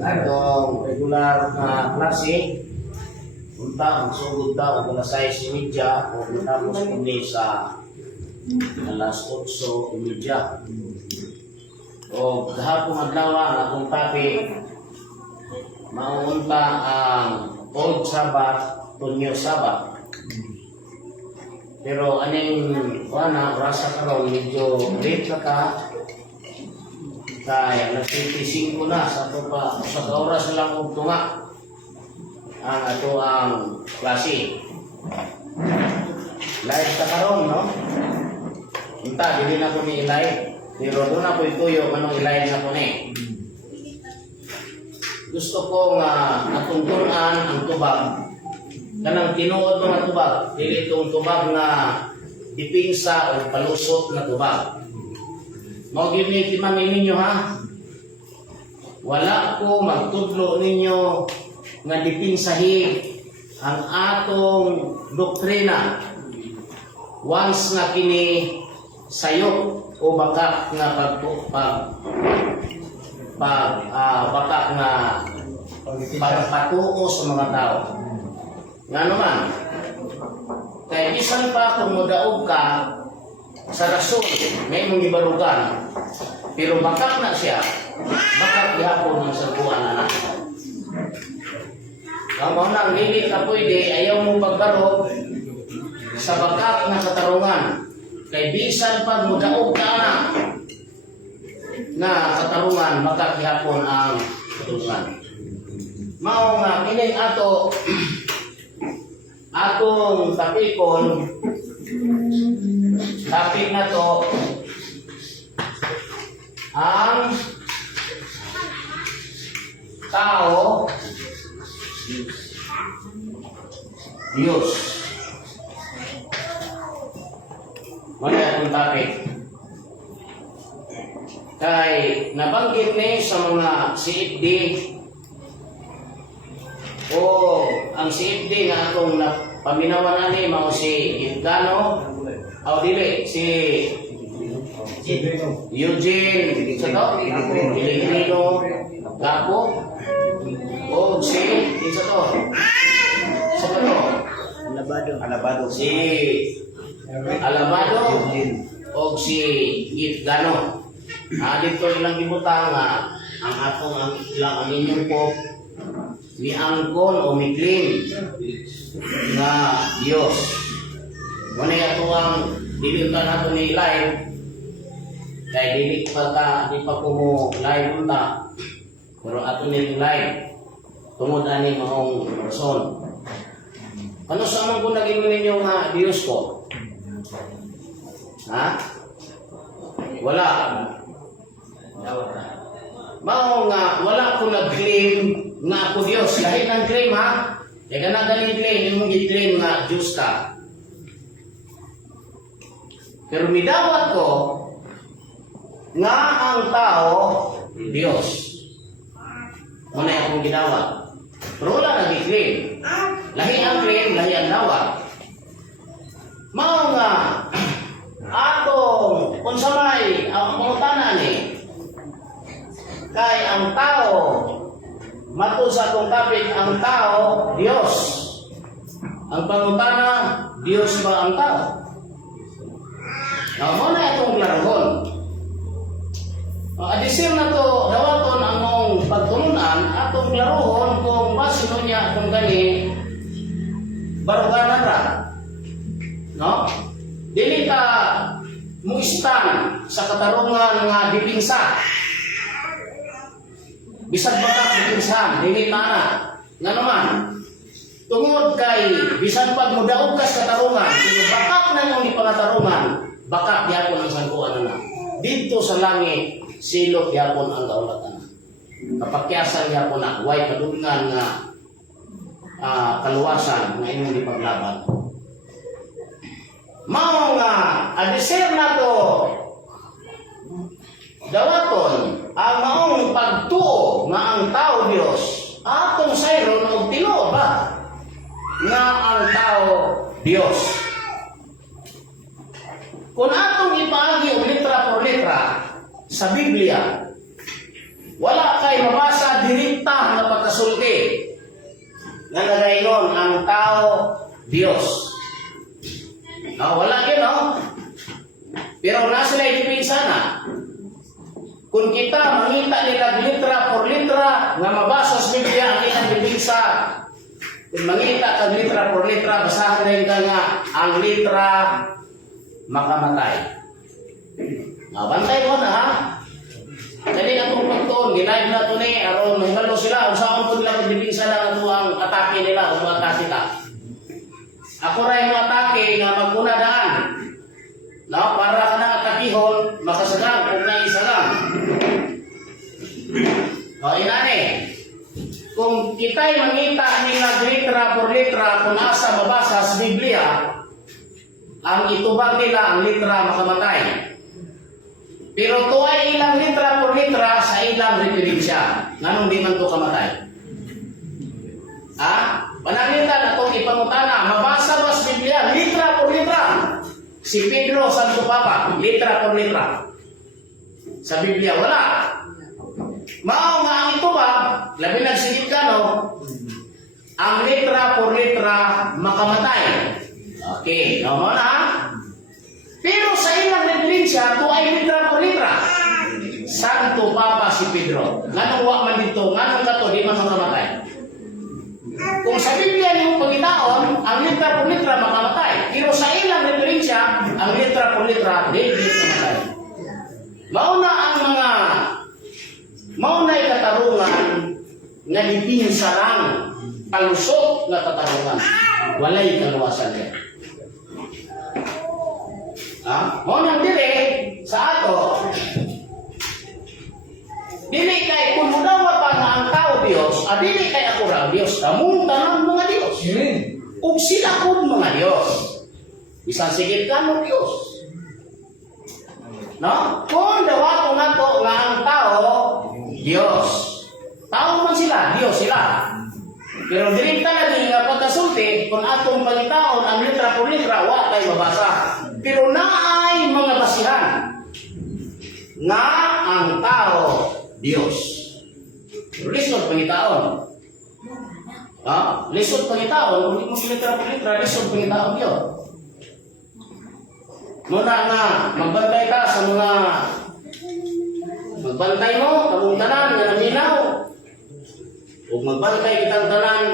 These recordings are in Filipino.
Atong regular na klase, punta, magsugod ta, o alas 6:30, o matapos kundi sa alas 8:30. O gahapon adlaw ang atong topic, mauunta ang Old Sabbath to New Sabbath. Pero aning rasa karon medyo late na ka, kaya nag-25 na sa oras lang og tunga ang ato ang klase. Live ta karon, no? Unta dili na ko ni live, pero doon ako ituyo manong i-live na ko ni. Gusto ko nga atong tunan ang tubag kanang tinuod mga tubag, dili itong tubag na dipinsa o palusot na tubag. Mao gyud ni timanin ninyo, ha? Wala ko magtudlo ninyo nga dipinsahi ang atong doktrina once nga kini sayop o bakak nga bakak nga pagpatuo sa mga tao. Nga naman, kaya bisan pa kung modaog ka sa rason, may mong ibarugan, pero bakak na siya, bakak ihapon ng sagpuan na. Kamo na, hindi ka pwede, ayaw mong pagbarog sa bakak na katarungan. Kay bisan pag modaog ka na katarungan, bakak ihapon ang katarungan. Mao nga, kining atong tapikon, tapik na to ang tao Diyos. Muna atong tapik. Kay nabanggit ni sa mga CFD o ang CFD na atong paminawan ani mao si Gano o dili si Eugene sa to Pilipino Gapo o si isa to sa to Alabado si Alabado o si Gano. Dito ilang gibutang ang atong ang inyong po miangkon o mikling nga Diyos. Muna ito ang dilitan nato ni live, kaya di pa ko mo live unta, pero ato ni live tungod ani maong rason. Ano sa man kung naging ninyo nga Diyos ko? Ha? Wala. Mao nga wala ko nag-claim nga ako Diyos. Lahit ng claim, ha? Kaya ka na galing claim, yung i-claim nga Diyos ka. Pero midawat ko nga ang tao Diyos. Muna akong gidawat. Pero wala nag-claim. Lahi ang claim, lahi ang dawat. Mao nga atong unsamay ang pangutana ni kay ang tao matud sa atong topic, ang tao Diyos. Ang pangutana, Diyos ba ang tao? Now, muna itong klarahon. Adisir na to dawaton ang mong pagtulunan atong klarohon kung basino niya kung gani baruganan ra. No? Dili ka mo stand sa katarungan nga dipinsa. Bisag bakak dipinsahan, dili na. Nga naman, tungod kay bisan pag modaog ka sa katarungan, kung bakak na yung ipangatarungan, bakak yapon ang sangkuan na. Dito sa langit, silot yapon ang kaulatan na. Kapakyasan yapon na, way kadungan nga kaluwasan na inyong ipaglaban. Mao nga, adisir na to, dawaton, ang maong pagtuo nga ang tao Diyos, atong sayron o tinuod ba nga ang tao Diyos. Kung atong ipaagi og litra por litra sa Biblia, Wala kay mabasa direkta nga pagkasulti. Nga nagayon ang tao, Dios. Wala yun, no? Pero nasa na ipinsa na. Kung kita mangita nila litra por litra, nga mabasa sa Biblia ang ilang ipinsa. Kung mangita ka litra por litra, basahan na ka nga ang litra makamatay. Bantay mo na, ha? Jadi nga itong pagtuon, ginaib na ito ni, aron mahibalo sila, usahan po nila pagdipinsa na ito ang atake nila, o atake ka. Ako rin yung atake nga magmuna daan. No, para ka na atakihon, makasagang, kung na isa lang. Inani, kung kita'y mangita nila litra por litra, kung asa mabasa sa Biblia, ang itubang nila ang litra makamatay. Pero ito ay ilang litra por litra sa ilang referensya. Nganong di man ito kamatay? Panangitan na itong ipangutana, mabasa ba sa Biblia, litra por litra? Si Pedro, Santo Papa, litra por litra. Sa Biblia, wala. Mao nga ang ito ba, labi nagsigit ka, no? Ang litra por litra makamatay. Okay, no mo na? Pero sa ilang referensya, ito ay litra por litra. Santo Papa si Pedro. Nganong wa man dito, nganong kato, di man makamatay. Kung sa Biblia yung pagitaon, ang litra por litra makamatay. Pero sa ilang referensya, ang litra por litra, di makamatay. Mauna ay katarungan nga dipinsa lang. Palusot na katarungan. Walay kaluwasan yan. Maunang dire sa ato, dili kay kung mudawa pa nga ang tao Dios, dili kay ako ra Dios, kamong tanang mga Dios. Ug sila kun mga Dios. Bisan sigit ka mo Dios. No? Kung dawa ko nga to nga ang tao, Dios. Tao man sila, Dios sila. Pero direkta na din nga pagkasulti, kung atong pangitaon ang litra por litra, wa kay mabasa. Pero naay mga basihan nga ang tao, Dios. Lisod pangitaon. Lisod pangitaon, kung mo litra por litra, lisod pangitaon yun. Muna nga, magbantay ka sa mga magbantay mo, kamong tanan nga naminaw. O magbantay kitang tanan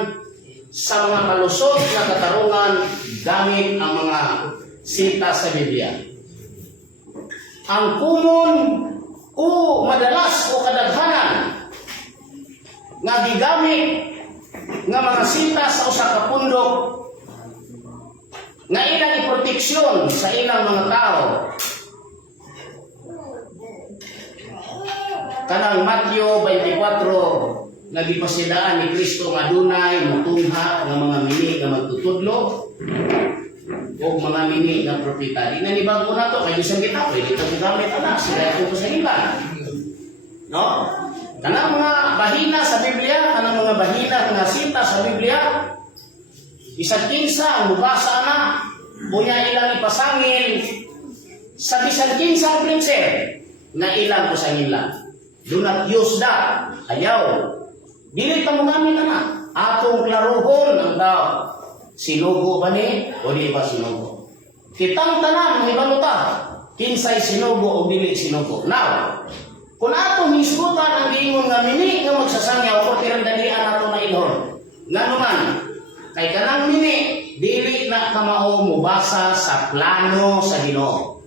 sa mga kalusot na katarungan gamit ang mga sinta sa Biblia. Ang kumon o madalas o kadaghanan nga gigamit nga mga sinta sa usa ka pundok nga ilang iproteksyon sa ilang mga tao. Kanang Mateo 24 nga gipasidaan ni Kristo nga dunay mutungha nga mga mini nga magtutudlo o mga mini nga propeta. Di na nibago na to, kaya isang kita, pwede ito gigamit na, sila ito sa iba. No? Kanang mga bahina sa Biblia, kanang mga bahina nga sinta sa Biblia, isang kinsa, ang mubasa na, bunya ilang ipasangil, sa bisan kinsa ang prinser, nga ilang kusangil lang. Do not use that. Ayaw. Dili pa mo namin na. Atong klaruhon ang tao. Sinugo ba ni? O di ba sinugo? Kitang tanan, may baluta. Kinsay sinugo o dili sinugo. Now, kung atong hisgutan ang giingon nga mini nga magsasangyaw o tirandalian nato na ilhon. Nga naman, kay kanang mini, dili na kamao mubasa sa plano sa Ginoo.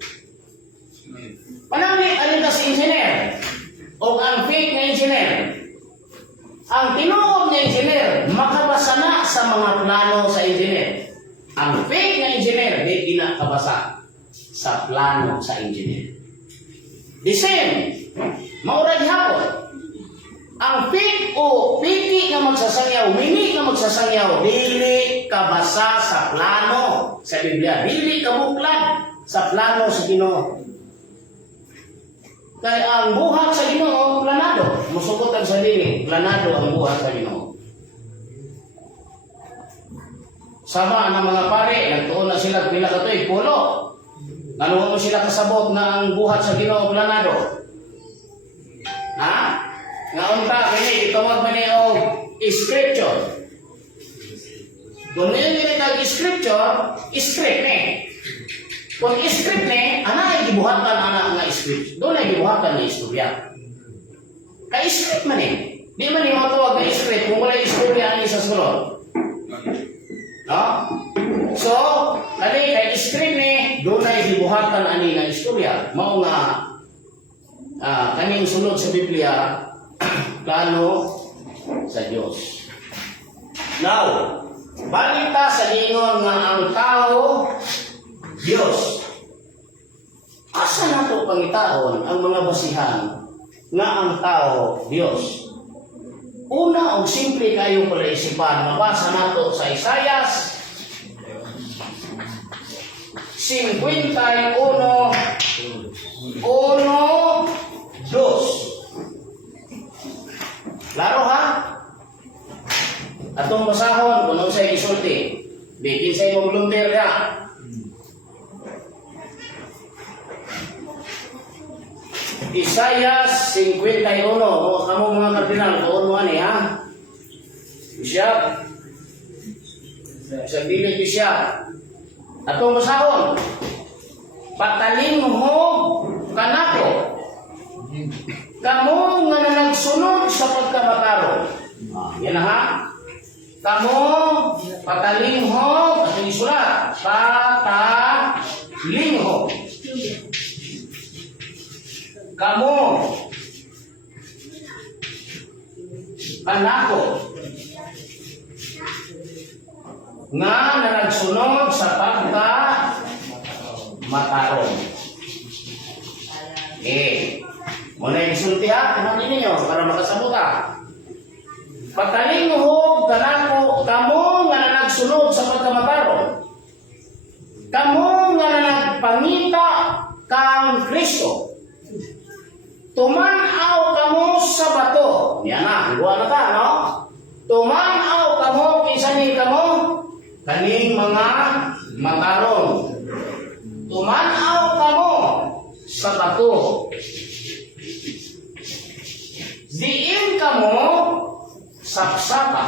Panamli, alin ka si engineer? O ang fake na engineer? Ang tinuod na engineer, makabasa na sa mga plano sa engineer. Ang fake na engineer, di nakabasa sa plano sa engineer. The same, maurag hapon. Ang fake o piki na magsasangyaw, mini na magsasangyaw, dili kabasa sa plano sa Biblia. Dili kabuklad sa plano sa Ginoo. Kaya ang buhat sa Ginoo, planado. Musukot ang sarili, planado ang buhat sa Ginoo. Sama ang mga pare, nagtuon na sila pila katoy, pulo. Nanuha mo sila kasabot na ang buhat sa Ginoo, planado. Nga unta kini gitawag man ni og scripture. Kung nila nag-scripture, script ni. Kung script ni, ana ay gibuhatan ana nga script. Doon ay gibuhatan nga istorya. Kay script man ni. Di man ni matawag nga script kung wala istorya ani sa sunod. No? So, kani kay script ni, doon ay gibuhatan ani nga istorya. Mao nga kaning sunod sa Biblia, plano sa Dios. Now, balita sa lingon nga ang tao Dios. Asa nato pangitaon ang mga basihan nga ang tao Dios? Una og simple kayong palaisipan, mabasa nato sa Isaias 51:1-2. Klaro ha? Atong basahon kung ano sa'y isulti. Bikin sa'y mong lumber ya. Isaias 51. Kamu mga kardinal, doon mo ani ha? Bishop. Sa bilik Bishop. Atong basahon. Pataling mo kanako. Kamu nga nagsunod sa pagkamataro. Yan na ha? Kamu patalingho, at isulat, patalingho. Kamu kanako nga nagsunod sa pagkamataro. Muna yung sulti ha, tingnan ninyo para makasabot ha. Pagkalingho kanako kamo nga nagsunod sa pagkamataro. Kamo nga nagpangita kang Kristo. Tumanaw kamo sa bato. Yan na, luwa na ka, no? Tumanaw kamo, kinsanin kamo? Kaning mga mataron. Tumanaw kamo sa bato. Diin kamo sapsapa.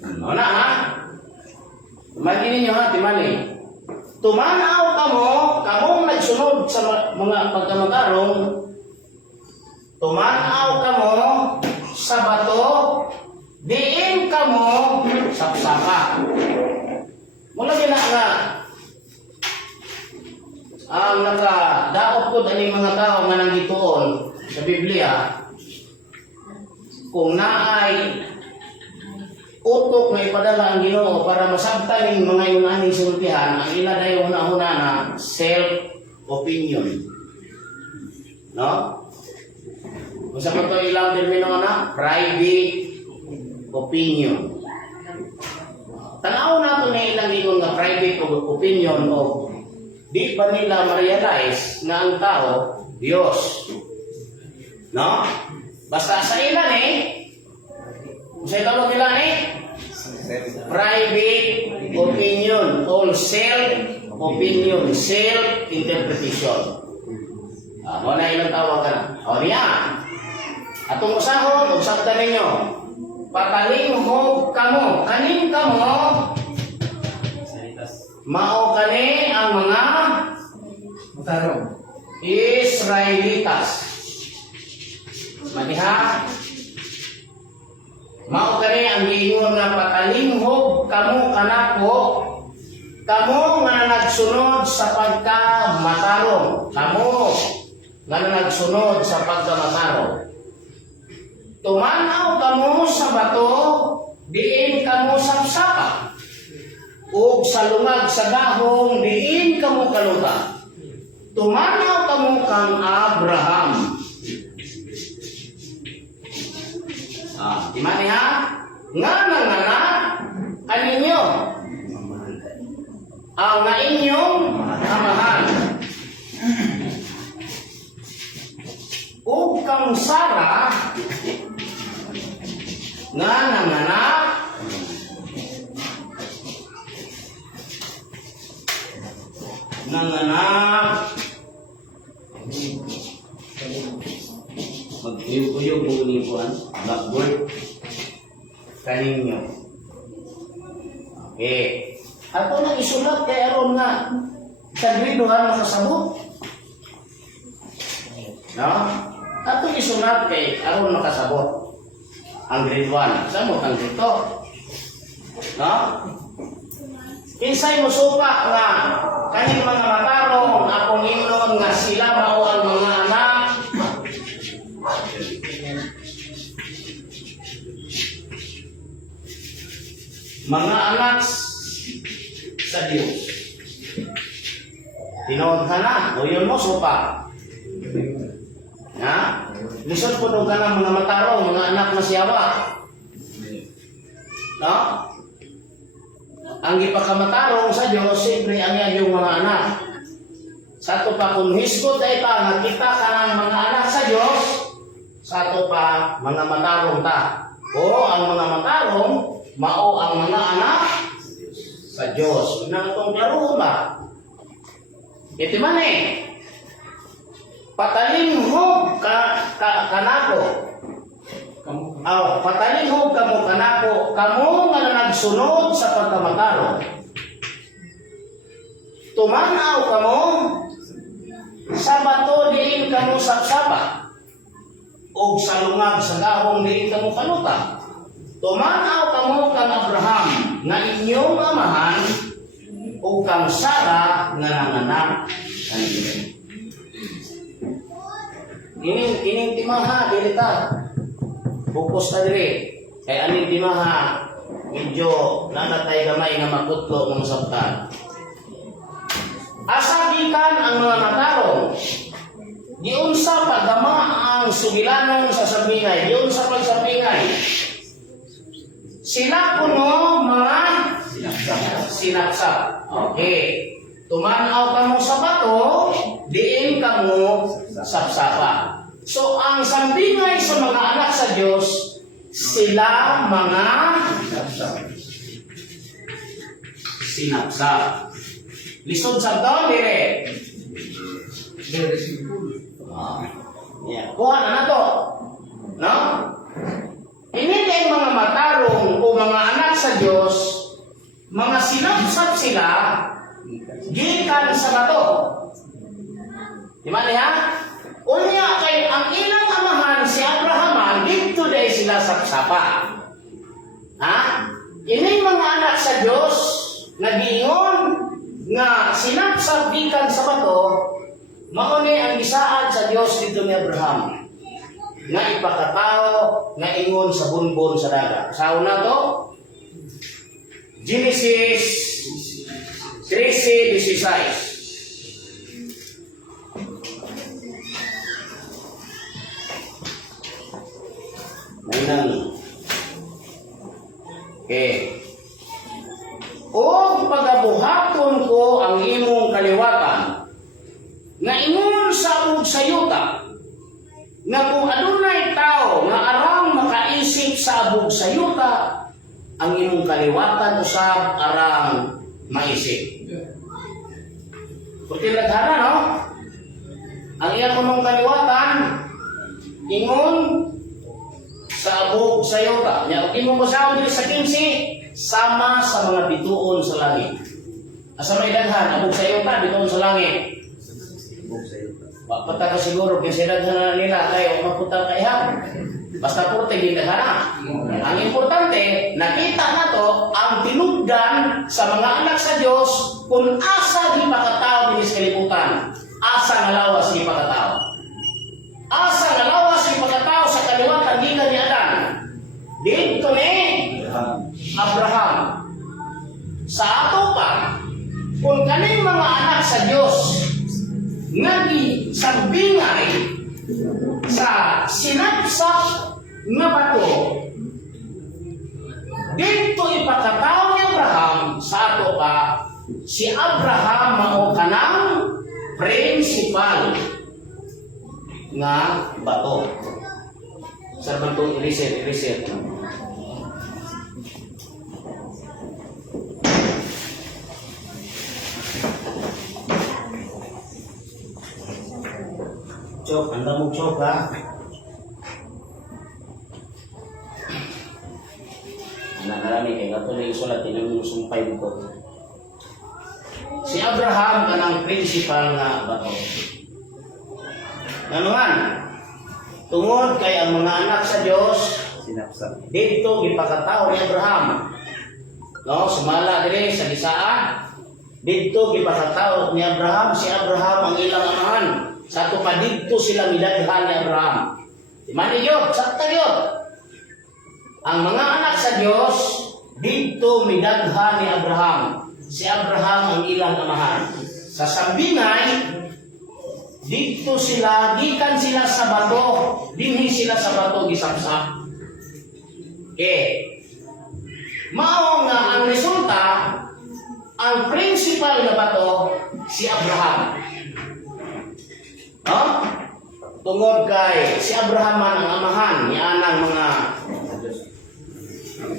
Ano na ha? Tumaginin nyo ha, timani. Tumanaw kamo, kamong nagsunod sa mga pagkamatarong. Tumanaw kamo sa bato, diin kamo sapsapa. Mula gina nga, ang nakadaot ko aning mga tao nga nanggituon sa Biblia, kung naay utok na ipadala ang Ginoo para masabtan ng mga yunaning sultihan, ang ila dayo hunahuna na self-opinion. No? Kung sa ito ilang termino na, private opinion. Tanaw nato na ilang ingon nga private opinion o di pa nila ma-realize na ang tao, Diyos. No? Basta sa ilan sa itawag nila private opinion, all self-opinion, self-interpretation. Mo na ilang tawag ka na. O niya, atong usahon, usaptan ninyo, patalingho kamo, kanin kamo, mao kani ang mga matarong Israelitas. Madiha, mao kani ang giingon nga patalinghog kamo kanako, kamo nga nagsunod sa pagkamatarong, kamo nga nagsunod sa pagkamatarong. Tumanaw kamo sa bato, diin kamo sapsapa. Ug sa lungag sa dahong, diin kamo kaluta. Tumanaw kamo kang Abraham. Dimani ha? Nga nanganak kaninyo ang nga inyong amahan. Ug kang Sara nga nanganak Mag-uyog-uyog mo unipuan. Blackboard. Kaninyo. Okay. Ato na isulat kay aron nga sa graduhan makasabot. No? Ato isulat kay aron makasabot. Ang grade 1. Saan mo ang grade 2? No? Kinsay mo supa nga kaning mga matarong akong imnon nga sila mao ang mga anak. Mga anak sa Diyos. Tinood ka na, uyon mo supa. Ha? Lisod po doon ka na mga matarong, mga anak na siyawa. No? Ang ipakamatarong sa Diyos, siyempre ang iyong mga anak. Sa ito pa, kung hisgot ay pa, nakita ka ng mga anak sa Diyos, sa ito pa, mga matarong ta. O ang mga matarong, mao ang mga anak sa Diyos. Nang itong klaro ba? Ito man patalinhog kanako. Patalinhog kamo kanako, kamo nga nagsunod sa pagkamataro. Tumanaw kamo sa bato diin kamo sapsapa. O sa lungag sa gahong diin kamo kanuta. Tumanaw kamo kang Abraham nga inyong amahan o kang Sara nga nanganak kanino. Ining timaha dilita. Focus ta diri. Kay aning timaha medyo nanatay gamay nga makutlo nga masabtan. Asa gikan ang mga matarong. Giunsa pagama ang sugilanon sa sabingay, giunsa pagsabingay. Sila kuno mga sinapsap. Okay. Tumanaw kamo sa bato, diin kamo sapsapa. So, ang sambingay sa mga anak sa Diyos, sila mga sinapsap. Lisod sa daw, dire. Kuha na to. No? Hindi mga matarong o mga anak sa Diyos, mga sinapsap sila, gikan sa bato. Di ba niya? Unya kay ang ilang amahan si Abraham, dito dahil sila sapsapa. Ha? Ining mga anak sa Diyos, nag-iingon, nga sinapsap gikan sa bato, mauni ang gisaad sa Diyos dito ni Abraham. Nga ipakatao, nga ingon sa bunbon sa dagat. Sa una to, Genesis 13:16. Mainang. Okay. O pagabuhaton ko ang imong kaliwatan, nga ingon sa ug sayuta, nga kung adunay tao nga arang makaisip sa abog sayuta, ang imong kaliwatan usab arang maisip. Kuti laghana, no? Ang iya kunong kaliwatan, ingon sa abog sayuta. Nya ug imong basaon diri sa 15, sama sa mga bituon sa langit. Asa may daghan abog sayuta bituon sa langit. Pagpunta ka siguro, kinsidaghan na nila kayo, magpunta ka ihap. Basta puro tigindaghan na. Ang importante, nakita na to ang tinugdan sa mga anak sa Diyos kung asa di pakatao din sa kalibutan. Asa nga lawas di pakatao. Asa nga lawas di pakatao sa kaliwatan di ka ni Adan. Dito ni Abraham. Sa ato pa, kung kaning mga anak sa Diyos, sambingay sa sinapsak nga bato, dito ipakatao ni Abraham sa ato pa, si Abraham mao kanang principal nga bato. Sa bantong i-reset. Chok, handa mo chok ha. Anak na kay gato na isulat tinang sumpay ko. Si Abraham kanang principal nga bato. Nanuhan, tungod kay ang mga anak sa Dios Sinapsap. dito gipakatao ni Abraham. No, sumala dire sa gisaan. Dito gipakatao ni Abraham, si Abraham ang ilang amahan. Sa pa dito sila midaghan ni Abraham. Di man yun, sakta yun. Ang mga anak sa Dios dito midaghan ni Abraham. Si Abraham ang ilang amahan. Sa sambingay, dito sila, gikan sila sa bato, dinhi sila sa bato gisapsap. Mao nga ang resulta, ang principal na bato, si Abraham. No? Tungod kay si Abraham man ang amahan ni anang mga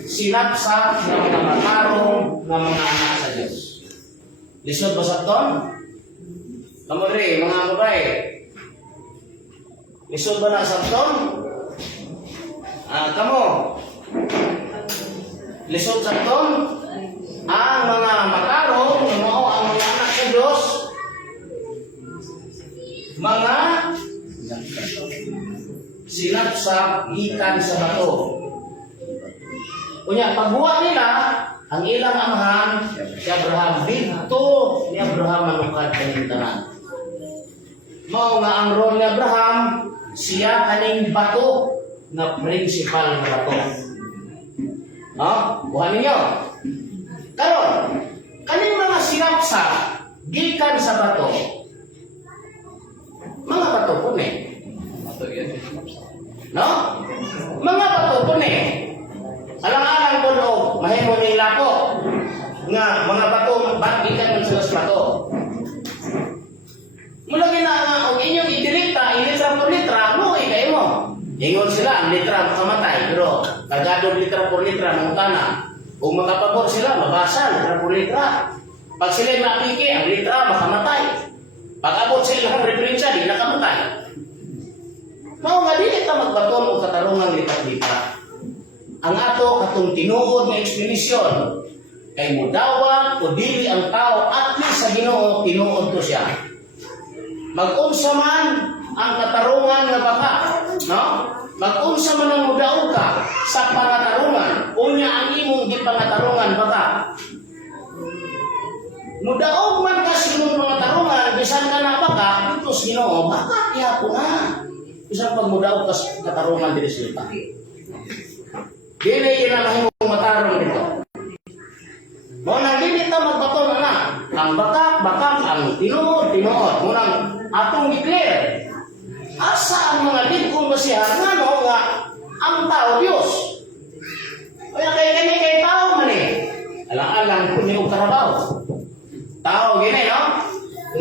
sinapsap ng mga matarong ng mga anak sa Diyos. Lisod ba sa ton? Kamu rin, mga babae. Lisod ba na sa ton? Kamu. Lisod sa ton? Ang mga matarong, ang mga anak sa Diyos, mga sinapsap gikan sa bato. Kunya, pagbuhat nila, ang ilang amahan, si Abraham, dito ni Abraham manukad kaning tanan. Mao nga ang role ni Abraham, siya kaning bato na principal na bato. No? Buhan ninyo. Karon, kaning mga sinapsap, gikan sa bato, mga bato po ni. No? Mga bato po ni. Alang-alang po no, mahimo ni lapo nga mga bato, gikan man sila sa bato. Mula gina nga, og inyong idirita, ilitra por litra, no, kayo mo. Ingon sila, ang litra makamatay, pero kagadog litra por litra ng utana. Kung makapabor sila, mabasa, litra por litra. Pag sila mapiki, ang litra makamatay. Pag abot sila ng referensya, di nakamatay. Mao nga dili ta magbaton o katarungang lipat-lipat. Ang ato katong tinuod nga ekspedisyon kay mudawat o dili ang tao at least sa Ginoo tinuod ko siya. Mag-unsa man ang katarungan nga baka, no? Mag-unsa man ang mudaog ka sa pangatarungan, unya ang imong gipangatarungan baka. Mudaog man ka sa imong pangatarungan, bisan ka na baka, dito sa Ginoo, baka kaya po na. Bisan pag mudaog ka sa katarungan dito sa lupa. Dili yun ang mahimong matarong dito. Munang dili ta magbato na. Ang bakak, ang tinuod. Munang atong i-clear. Asa ang mga ligong basihan nga no nga ang tao Diyos. Kaya kay tao man eh. Alang-alang kung niyong karabaw. Tao gini no?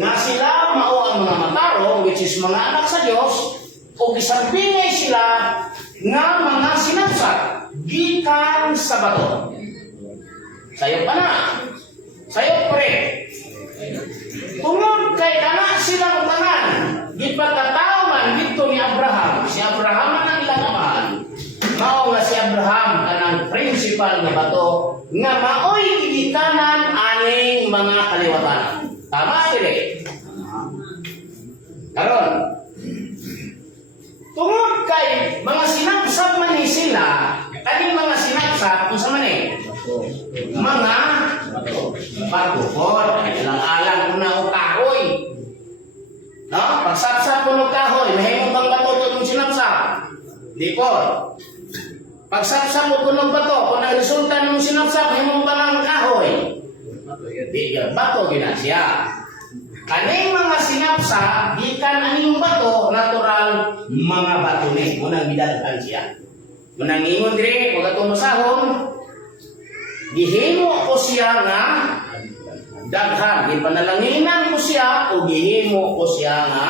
Nga sila mao ang mga matarong which is mga anak sa Diyos o gisambingay sila nga mga sinapsap gikan sa bato. Sayo pa na. Sayo pre. Tungod kay kana silang tanan, gipagkatao man dito ni Abraham. Si Abraham ang ilang amahan. Mao nga si Abraham kanang principal nga bato nga maoy gigikanan aning mga kaliwatan. Tama dili? Karon. Tungod kay mga sinapsap man ni sila, kaning mga sinapsap unsa man eh? Mga pagkukot, alang-alang na o kahoy. No? Pagsapsap po ng kahoy, mahimong bang bato ito ng sinapsap? Di po. Pagsapsap mo po ng bato, kung ang resulta ng sinapsap, mahimong bang ang kahoy? Di, bato ginasya. Kaning mga sinapsap, gikan aning bato, natural, mga bato ni. Munang gidaghan siya. Munang ingon dire, kung atong masahon, gihimo ko siya nga daghan. Ipanalanginan ko siya o gihimo ko siya nga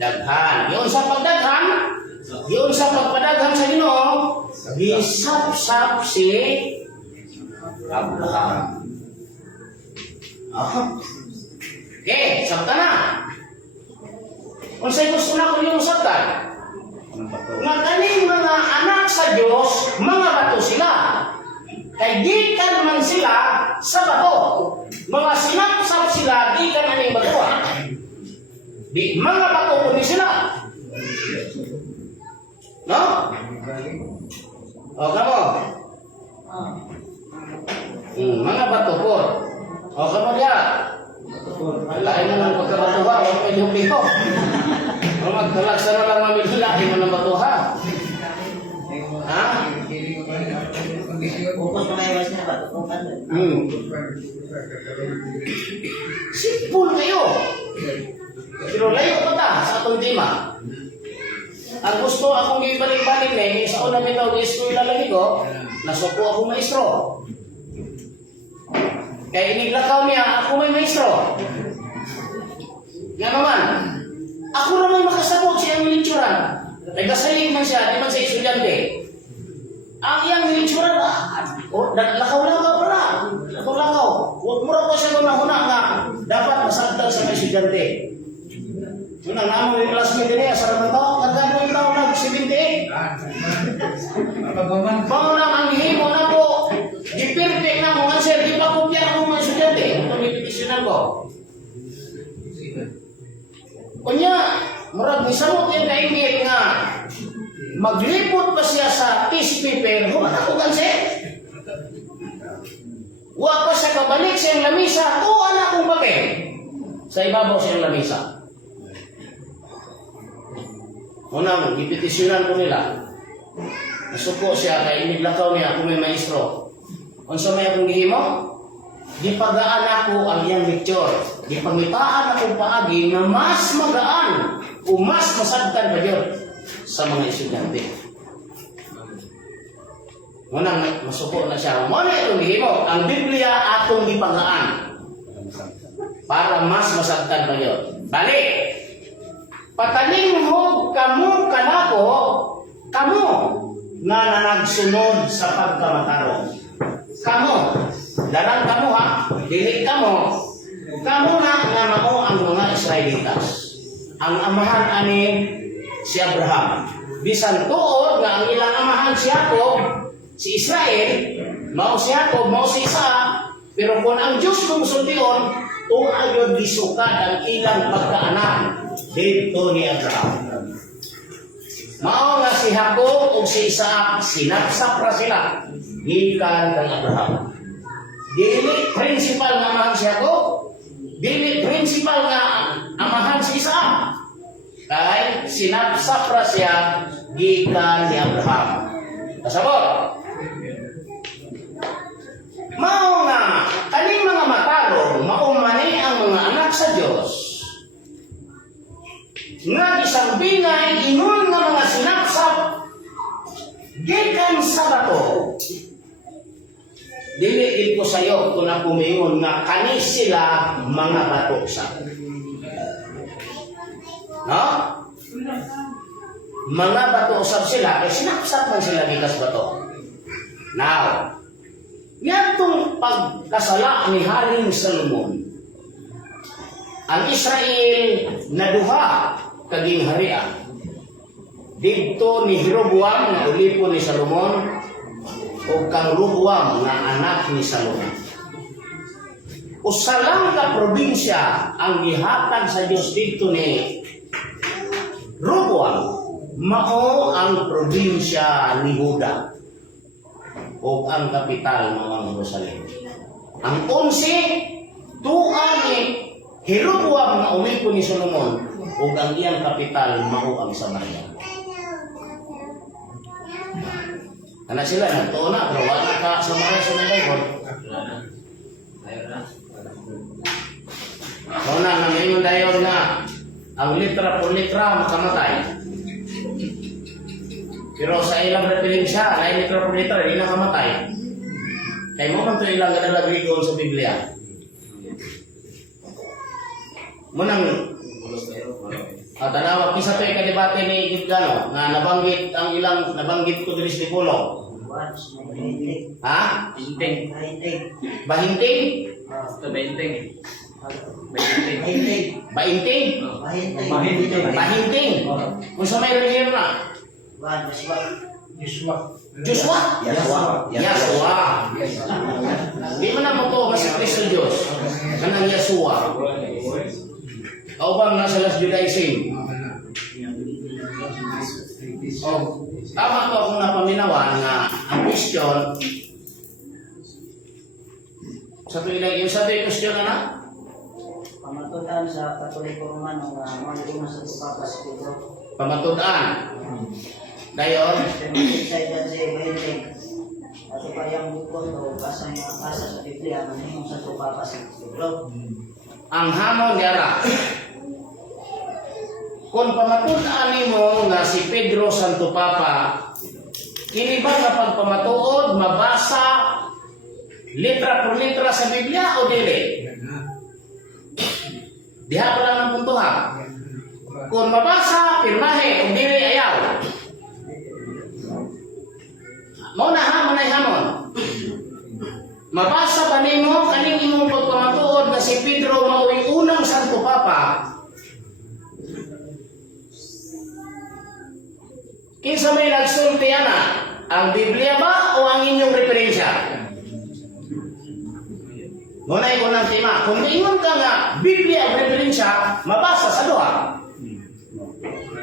daghan. Yun sa pagdaghan, yun sa pagpadaghan sa Ginoo, gisapsap si Abraham. Okay, sabta na. Unsay gusto na ko yung usatan? Nga kaning mga anak sa Dios, mga bato sila. Kay gikan man sila sa bato. Mga sinapsap sila, gikan aning bato. Di mga bato ko ni sila. No? O kamo. Mga bato po. O kamo dia. Lain mo ng pagkabatuha, huwag kayo humiho. O magkalaksa na lang mamilila, mo ng batuha. Ha? Focus pa kayo sa bato kung ano. Simple kayo. Pero layo pa ta sa atong tema. Ang gusto akong ibalik-balik na sa unang bitaw ng eskwela lagi ko, nasuko akong maestro. Kaya iniglakaw niya, ako may maestro. Nga naman, ako naman makasabot siya ang militsuran. Nagkasalig man siya, di man sa estudyante. Ang iyang militsuran, lakaw-lakaw pa na. Lakaw-lakaw. Huwag mo raw ko siya huna nga, dapat masagdag sa mga estudyante. Una, naamo yung classmate niya, sa naman tao, kagano yung tao nag-78. Bango lang ang himo na po. Di perfect na mo, answer, di pa kopya ako mga estudyante. Ito may petitionan ko. Kunya, murag ni samot yung kaingit nga, maglipot pa siya sa test paper, humatakugan siya. Huwag pa siya kabalik sa iyong lamisa, tuwan na akong papel. Sa ibabaw sa iyong lamisa. Unang, ipetisyonan ko nila. Nasuko siya, kaya iniglakaw niya, ako may maestro. Unsa may akong gihimo? Gipagaan ako ang iyang lecture. Gipangitaan akong paagi na mas magaan o mas masagtan pa yun sa mga estudyante. Unang, masuko na siya. Muna itong gihimo, ang Biblia atong gipagaan para mas masagtan pa yun. Balik! Patalinghog kamu kanako, kamu na nanagsunod sa pagkamatarong. Kamu, dalang kamu ha, dili kamu na nga mao ang mga Israelitas. Ang amahan ani si Abraham. Bisan tuod nga ang ilang amahan si Jacob, si Israel, mao si Jacob, mao si Isaac, pero kung ang Diyos kung sultiyon, tuayod disukad ang ilang pagkaanak dito ni Abraham. Mao nga si Jacob o si Isaac, sinapsap ra sila gikan kang Abraham. Dili principal nga amahan si Jacob, dili principal nga amahan si Isaac. Kay sinapsap ra siya gikan ni Abraham. Kasabot. Mao nga kaning mga matarong mao mani ang mga anak sa Dios. Nga isang bingay ingon nga mga sinapsap gikan sa bato. Dili ko sayo kung ako mayon nga kani sila mga bato sa. No? Mga bato usab sila kay sinapsap man sila gikas bato. Now, nitong pagkasala ni Haring Solomon, ang Israel naduha kaging harian. Dito ni Jeroboam nga ulipo ni Solomon o kang Roboam nga anak ni Solomon. Usa lang ka probinsya ang gihatag sa Dios dito ni Roboam, mao ang probinsya ni Juda o ang kapital ng Jerusalem. Ang 11 tuan ni Jeroboam nga ulipo ni Solomon ug ang iyang kapital mao ang Samaria. Kana sila nagtuon na pero wala ka Samaria sa Bible. Kung na ngayon dayon na ang litra por litra makamatay. Pero sa ilang referensya, ay litra por litra di nakamatay. Kay mo man to ilang gadalagrigon sa Biblia. Munang tanawa kisa to kadebate ni Gidgano nga nabanggit ko diri sa Dipolo. Ha? Bahinting. Mahinting. Bainting? Mahinting. Bahinting? Kung sa may reliyon na? Joshua. Joshua? Yasua. Di man na mo to kasi Kristo Diyos. Kanang Yasua. O bang nasa Las Judaism? Oh, tama ko akong napaminawan nga ang question sa tuwing yung sabi question na Pamatudan sa Katoliko Romano nga mga sa tupapas Pedro. pamatudan. Dayon, Sa si Mahinting. At pa yung bukod o basa sa Biblia manhimong sa tupapas Pedro. ang hamon yara. Kung pamatudan nimo nga si Pedro Santo Papa, kini ba nga pagpamatuod mabasa litra por litra sa Biblia o dili? Diha pa lang ng puntuhan. Kung mabasa, pirmahe, o dili ayaw. Mao na hamon ay hamon. Mabasa pa nimo kaning imong pagpamatuod nga si Pedro mao'y unang Santo Papa. Kinsa may nagsulti ana? Ang Biblia ba o ang inyong referensya? Ngunay ko ng tema, kung ingon ka nga Biblia ang referensya, mabasa sa duha.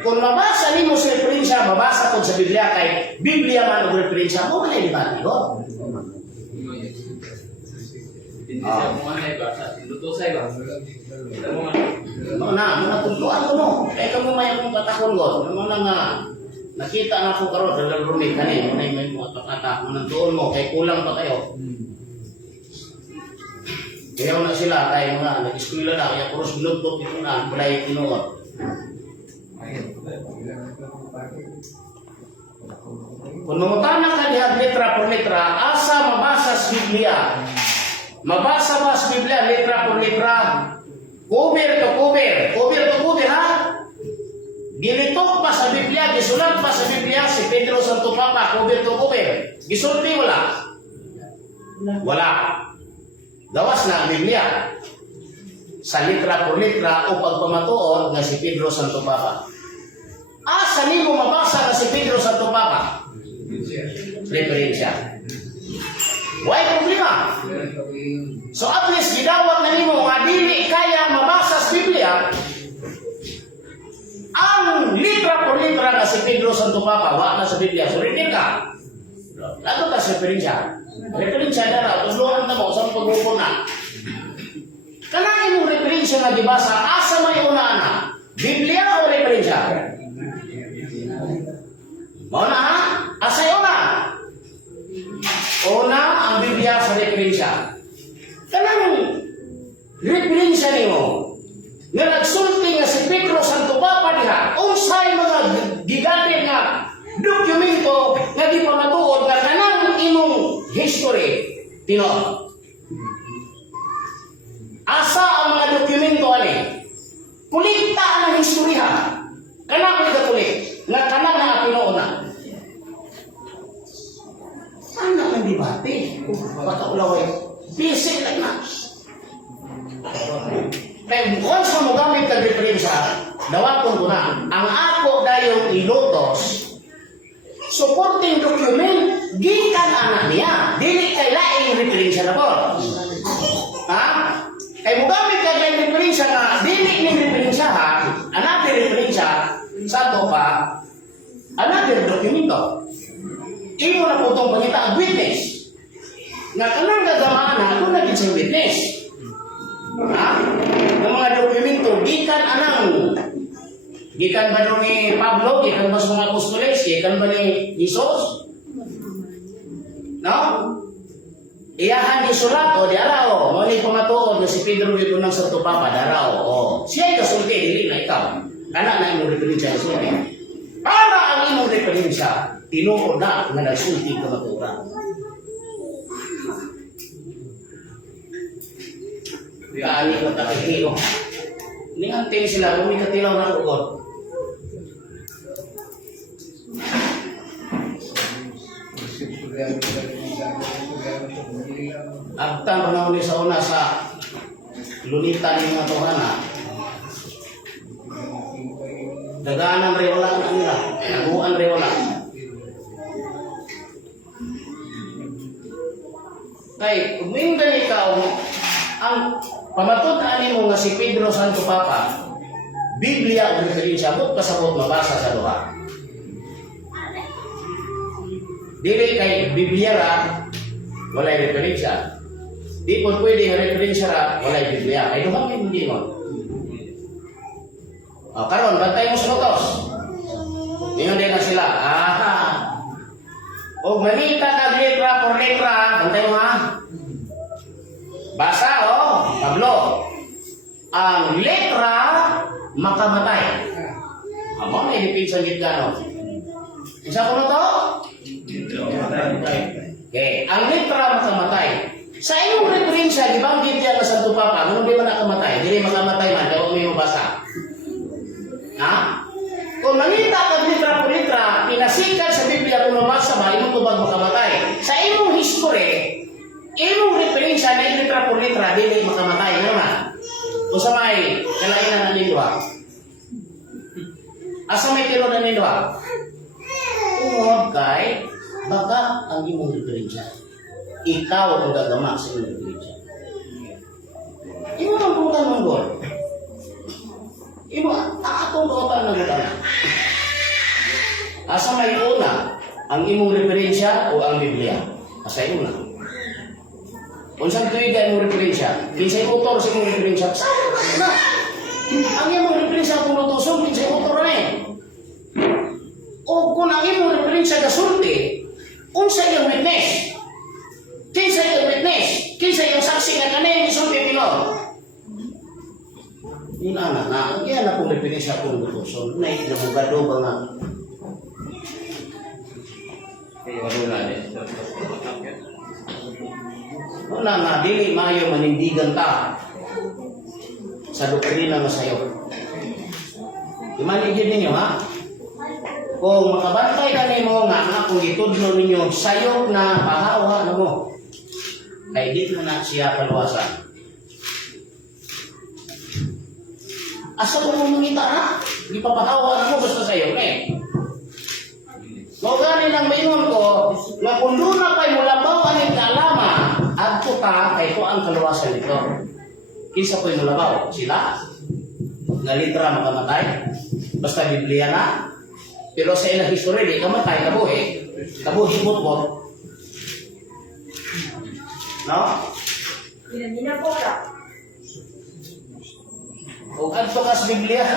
Kung mabasa nimo sa referensya, mabasa ko sa Biblia kay Biblia man ang referensya mo, wala debate ko. Muna tuntuan ko mo. Kaya ka mo may akong patakon ko. Muna nga, nakita na ako karon sa rumit kanin. Muna yung may mga pagkatak. Muna doon mo, kay kulang pa kayo. Kaya na sila, kaya mga nag-eskwila na, kaya puros binuntot ito na, balay tinuot. Kung nungutana ka diha letra por letra, asa mabasa sa Biblia? Mabasa ba sa Biblia letra por letra? Cover to cover ha? Gilitok pa sa Biblia, gisulat pa sa Biblia si Pedro Santo Papa, cover to cover. Gisulti wala? Wala. Gawas na ang Biblia. Sa litra por litra o pagpamatuod nga si Pedro Santo Papa. Asa nimo mabasa nga si Pedro Santo Papa? Referensya. Why problema? So at least gidawat na nimo nga dili kaya mabasa sa Biblia ang litra por litra nga si Pedro Santo Papa, wa na sa Biblia. So rin ka. Lato ka sa referensya. Referensya na raw, tuluhan na mo sa pag-upon na. Kanain mong referensya nga gibasa, asa may una na? Biblia o referensya? Mauna ha? Asay una? Una ang Biblia sa referensya. Kanang referensya nimo nga nagsulti nga si Pedro Santo Papa diha, unsay mga gigante nga dokumento nga gipamatuod nga kanang imong history tinuod. Asa ang mga dokumento ani? Kulikta ang historya. Kanang ka kulik nga kanang nga tinuod na. Sana ang debate. Pataulaway. Basic lang na. Kaya kung sa mo gamit ka diferensya, dawapon ko na, ang ako dayong ilutos, supporting document, gikan anak niya. Dili kay laing referensya na po. Ha? Kaya mo gamit ka dayong referensya na, dili ning referensya ha, another referensya, sa to pa, another dokumento. Imo na po itong pangita ang witness. Nga kanang gagamaan na, kung naging siyang witness. Ha? Ng mga dokumento, gikan anang. Gikan ba ni Pablo? Gikan ba sa mga apostoles? Gikan ba ni Jesus? No? Iyahan ni sulat o di araw. Muli pamatuod na si Pedro dito ng Santo Papa, daraw. O. Siya ay kasulti, dili na ikaw. Anak na imong referensya na sulti. Para ang imong referensya, tinuod na nga nagsulti ka matura. Kaani ko takikilo. Ningantin sila, kung may katilaw na lukod. Agtang panahon sa una sa lunitan yung mga tuhana. Dagaanan rin wala na nila. Naguan rin wala. Kay, kung mindan ikaw, ang pamatud-ani mo nga si Pedro Santo Papa, Biblia o referensya, abot kasabot mabasa sa luha. Dili kay Biblia ra, walay referensya. Di po pwede nga referensya ra, walay Biblia. Ay, duha may hindi mo. Karon, bantay mo sa utos. Ngayon din na sila. O manita ka letra por letra, bantay mo ha. Basa Pablo. Ang letra makamatay. Amo na ilipin sa gitgano. Isa ko na to? Okay. Ang letra makamatay. Sa iyong referensya, di ba ang gitya na Santo Papa, ano di man nakamatay? Dili makamatay man, daw may mabasa. Ha? Kung nangita ka litra po litra, pinasikat sa Biblia kung mabasa ba, imong tubag makamatay. Sa imong history, imong referensya na litra po litra, dili makamatay. Ano na? O sa may kalainan na nindwa. Asa may tiro na nindwa? Tungod kay, baka ang imong referensya. Ikaw ang gagama sa imong referensya. Imo ang pumuntan mong gol. Imo, atong kautan ng utana. Asa may una, ang imong referensya o ang Biblia? Asa una. Kung saan tuwiga imong referensya, kinsay autor sa imong referensya, saan na? Ang imong referensya kung lutusong, kinsay autor na eh. O kung ang imong referensya kasulti, unsa yung witness? Kinsay yung witness? Kinsay yung saksi na kanin, isulti Pinoy? Yun na, yan na kung referensya kung lutusong, nabugado ba nga? Wala nga, dili mayo manindigan ka sa doktrina nga sayo. Imanigin ninyo, ha? Kung makabantay ka nimo nga kung itudlo ninyo sayo na pahawa na mo, kay di na siya kaluwasan. Asa mo mumita na? Di papahawa na mo basta sayo, eh. Kung gani lang maingon ko, nga kung doon na kayo mulabaw aning kalama, adto ka kay ko ang kaluwasan nito. Kinsa ko'y mulabaw? Sila? Nga litra makamatay? Basta Biblia na? Pero sa ilang history, di kamatay, kabuhi. Kabuhi bot-bot. No? Pinamina po ka. Kung adto ka sa Biblia,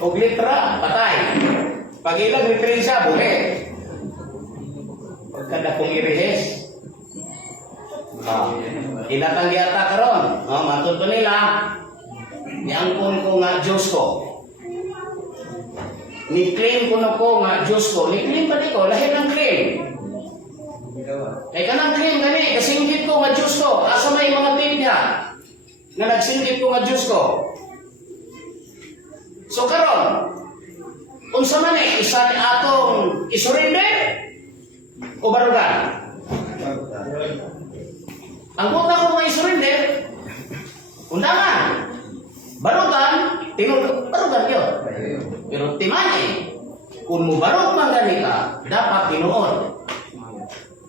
o litra, patay. Pag ilang referensya, buhi. Pagkada kong irihes. Inatanggi ata karon. Matun pa nila, niangkon ko nga Diyos ko. Ni-claim ko na ko nga Diyos ko. Ni-claim pa di ko, lahi ng claim. Kaya ka ng claim gani, kasinggit ko nga Diyos ko. Asa may mga tip niya na nagsinggit ko nga Diyos ko. So karon, unsa man isa ni atong isurrender o barugan? Ang buta ko nga isurrender, undangan. Barugan, barugan yun. Pero timani, kung mubarog man gani ka, dapat tinuod.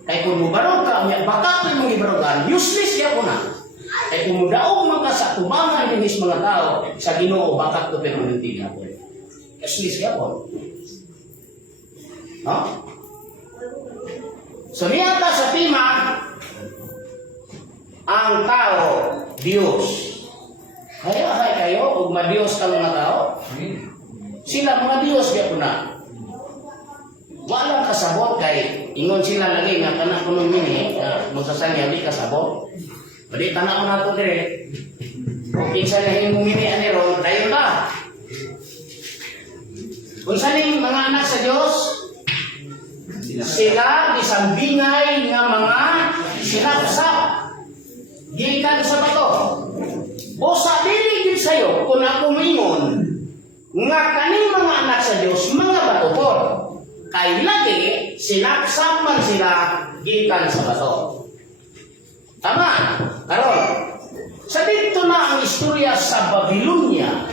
Kaya kung mubarog ka, baka ko yung ibarugan, useless ya ko na. Kaya kung mudaog man ka sa tubangan ng mga tao, sa Ginoo, baka ko pero nanti na po. Useless ya po. No? So niyata sa tima, ang tao, Diyos. Kaya kayo, kung ma-Diyos ka mga tao, sila mga Diyos kaya po na. Walang kasabot kay ingon sila lagi nga kana kuno mini magsasanya di kasabot. Bali tanaw nato dire. Kung kinsa na himong mini ani ron, dayon ka. Kung saning mga anak sa Dios, sila disambingay nga mga sinapsap gikan sa bato. O sa dili gid sayo kung ako mingon nga kaning mga anak sa Dios mga batupod. Kay lagi sinapsap man sila gikan sa bato. Tama. Karon Sa dito na ang istorya sa Babylonia.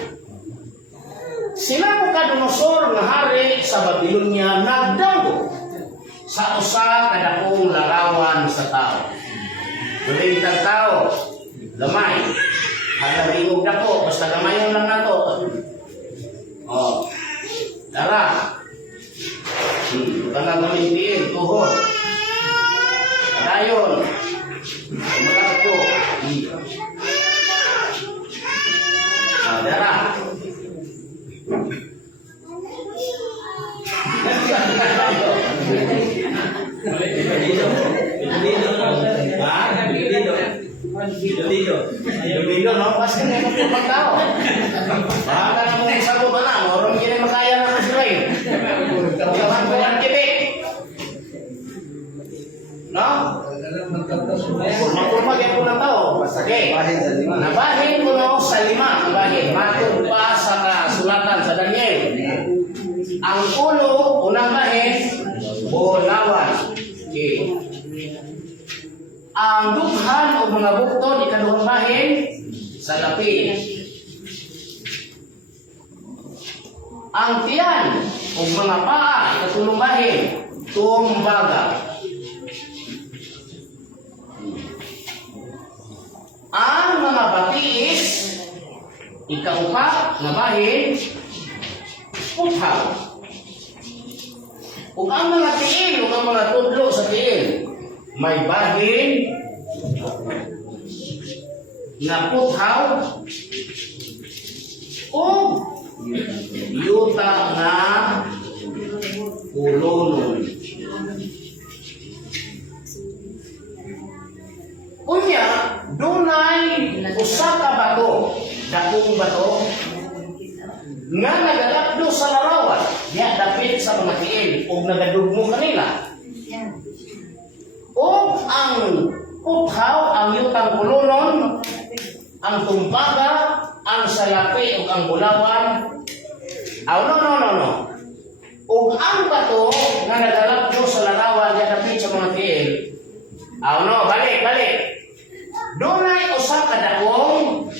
Si Nabucodonosor nga hari sa Babylonia nagdanggo sa usa ka dakong larawan sa tao. Kulintang tao, gamay. Halaringog dako, basta gamayon lang nato. Oh. Dara. Tanang gamintiin, tuhod. Dayon. Mga ko. Dara. Dilo, no? Kasi nga magpapag tao. Baka na mong sagot na, morong yun ay makaya na sila yun. Kapaman ko ang kibik. No? Magpapag yan po ng tao. Okay. Nabahin ko no sa 5. Nabahin. Matod pa sa kasulatan sa Daniel. Ang ulo, unang bahin, bulawan. Okay. Ang dughan o mga bukton, ikaduhang bahin, sa lapi. Ang tiyan o mga paa, ikatulong bahin, tumbaga. Ang mga batiis, ikaupat na bahin, puthaw. Ug ang mga tiil, ug ang mga tudlo sa tiil, may bahin na puthaw o yuta na ulonon. Unya, dunay usa ka bato, dakong bato, nga nagalapdo sa larawan, niya dapit sa mga tiil, o nagadugmo kanila. O ang puthaw, ang yutang kulunon, ang tumbaga, ang salapi, o ang bulawan. No. O ang bato nga nagalapdo sa larawan, niya dapit sa mga tiil. Balik. Dunay usa ka dakong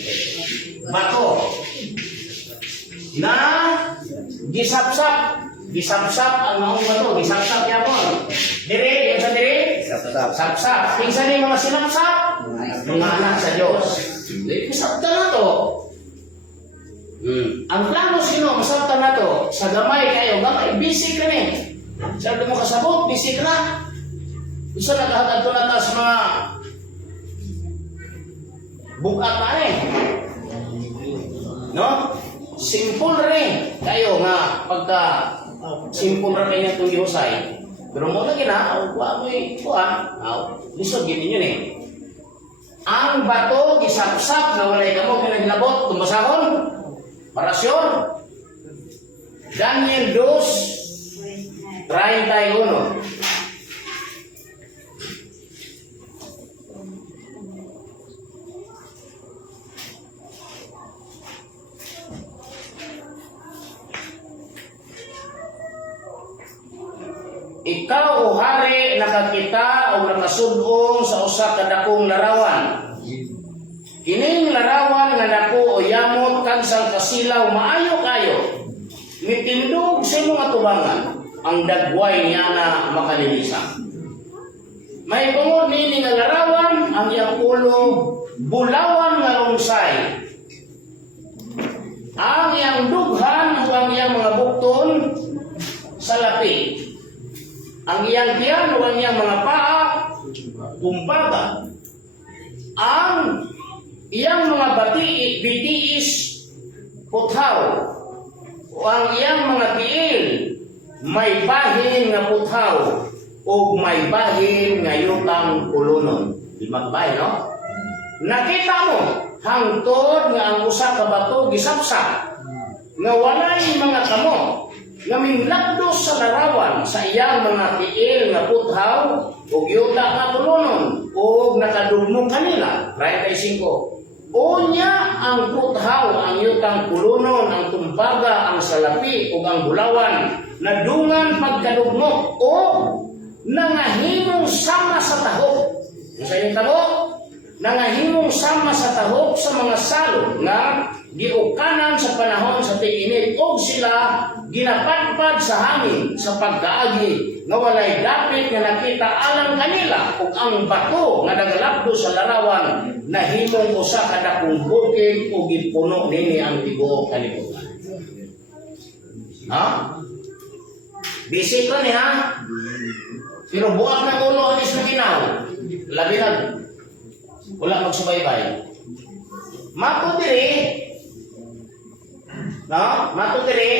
bato na gisapsap ang maong bato, gisapsap yapon. Dire, yung sa dire? Sapsap. Minsan yung mga sinapsap, mga anak sa Diyos. Masapta na to. Ang plano sino, masapta na to. Sa gamay kayo, busy ka ni. Sabi mo kasabot, busy ka na. Isa naghahatad ko na taas mga bukat na rin. No? Simple rin kayo nga pagka simple rin kayo itong gihusay. Pero mo lagi na, lisod gini yun eh. Ang bato, gisapsap na walay ka mo pinaglabot, tumbasahon, parasyon. Daniel 2:31. Ikaw o hari nakakita o nakasudong sa usa ka dakong larawan. Kining larawan nga dako o yamot kansang kasilaw maayo kayo. Mitindog sa imong atubangan ang dagway niya na makalilisan. May bungod nini nga larawan ang iyang ulo bulawan nga lungsay. Ang iyang dughan o ang iyang mga bukton sa lapi. Ang iyang tiyan o ang iyang mga paa, kumbaga, ang iyang mga bitiis, puthaw, o ang iyang mga tiil, may bahin nga puthaw, o may bahin nga yutang kulunon. Di magbahin, no? Nakita mo, hangtod nga ang usa ka bato gisapsap, nga walay mga kamo, nga minlabdos sa larawan sa iyang mga tiil nga puthaw o yuta nga kulunon o nakadugmong kanila. 35. Unya ang puthaw, ang yutang kulunon, ang tumbaga, ang salapi o ang bulawan na dungan pagkadugmo o nangahinong sama sa taho. Sa iyong taho, nangahimong sama sa tahok sa mga salog nga giukanan sa panahon sa tig-init og sila ginapadpad sa hangin sa pagkaagi nga walay dapit nga nakita alang kanila ug ang bato nga nagalabdo sa larawan nahimong usa ka dakong bukid ug gipuno nini ang tibuok kalibutan. Ha? Bisik ko niya. Pero buwag ng ulo anis na ginaw. Labi na. Wala magsubaybay. Mato diri. No? Mato diri.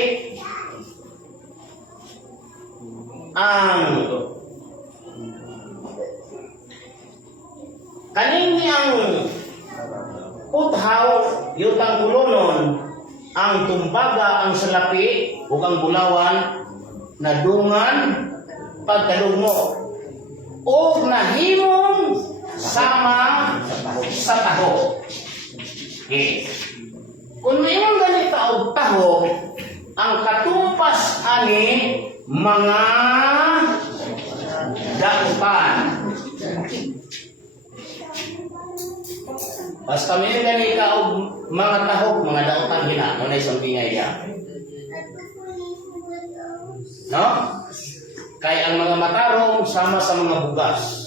Ang kaning ang puthaw yutang kulunon ang tumbaga ang salapi ug ang bulawan na dungan pagkalugmo o nahimong sama sa taho. Okay. Kung mayroon ganito og taho, ang katumpas ani mga dakupan. Basta mayroon ganito og mga tahok, mga dakupan gina, na isang tingay niya. No? Kaya ang mga matarong sama sa mga bugas.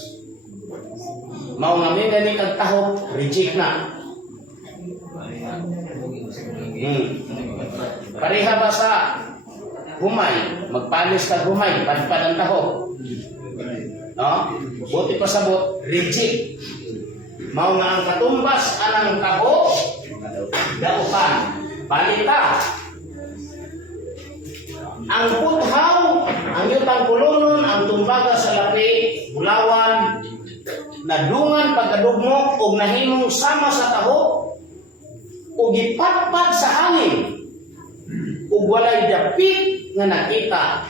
Mao nga may gani kag tahok, reject na. Pareha ba sa humay, magpalis kag humay, padpad ang tahok. No? Buti pa sabot, reject. Mao nga ang katumbas anang tahok, daupan, palita. Ang puthaw, ang yutang kulunon, ang tumbaga sa lapi, bulawan, nadungan pagkadugmok o nahimong sama sa taho o gipatpad sa hangin o walay dapit nga nakita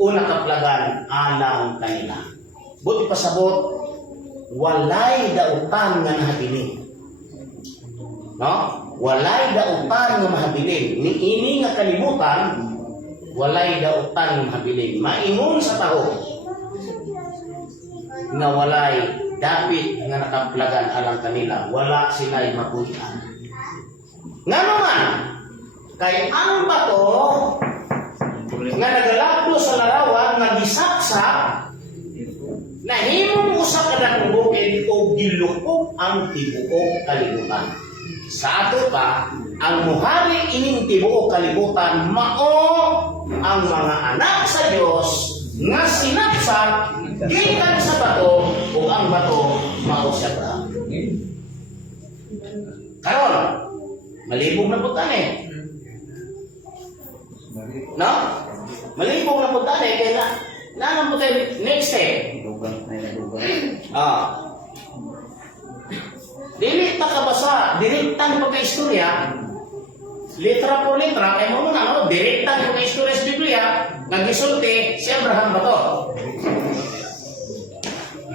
o nakaplagan alang kanila. Buti pasabot, walay dautan nga nahabilin. No? Walay dautan nga mahabilin. Ini nga kalibutan, walay dautan nga mahabilin. Maingon sa taho nga walay dapit nga nakaplagan alang kanila, wala sila'y mapulian. Nga naman, kay ang bato nga nagalabdo sa larawan nga gisaksak, nahimong usa ka dakong bukid o gilukop ang tibuok kalibutan. Sa ato pa, ang muhari ining tibuok kalibutan mao ang mga anak sa Dios nga sinapsak gikan sa bato o ang bato mao si Abraham. Karon, malibog na putan eh. No? Malibog na putan eh. Kaya na po tayo next step. Dili ta kabasa, direktan pa ka istorya. Litra por litra, kaya mo na, no? Direktan pa ka istorya sa Biblia, nagisulti si Abraham ba to?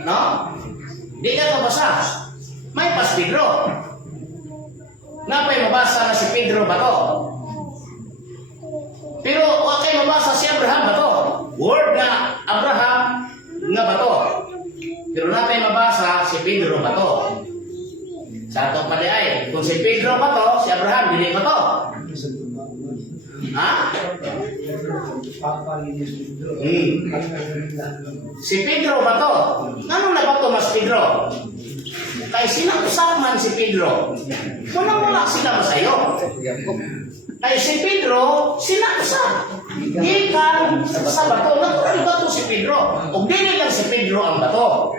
No? Di ka kabasa. May pas Pedro. Napay mabasa na si Pedro ba to? Pero wakay mabasa si Abraham ba to? Word na Abraham nga ba to? Pero napay mabasa si Pedro ba to? Sa ato pali ay, kung si Pedro ba to, si Abraham, hindi ba to? Ha? Si Pedro ba to? Ano na ba to mas Pedro? Kay sinang man si Pedro. Wala sila masayo. Kay si Pedro, sinaksa. Gikan sa bato. Natural bato si Pedro. O dili lang si Pedro ang bato.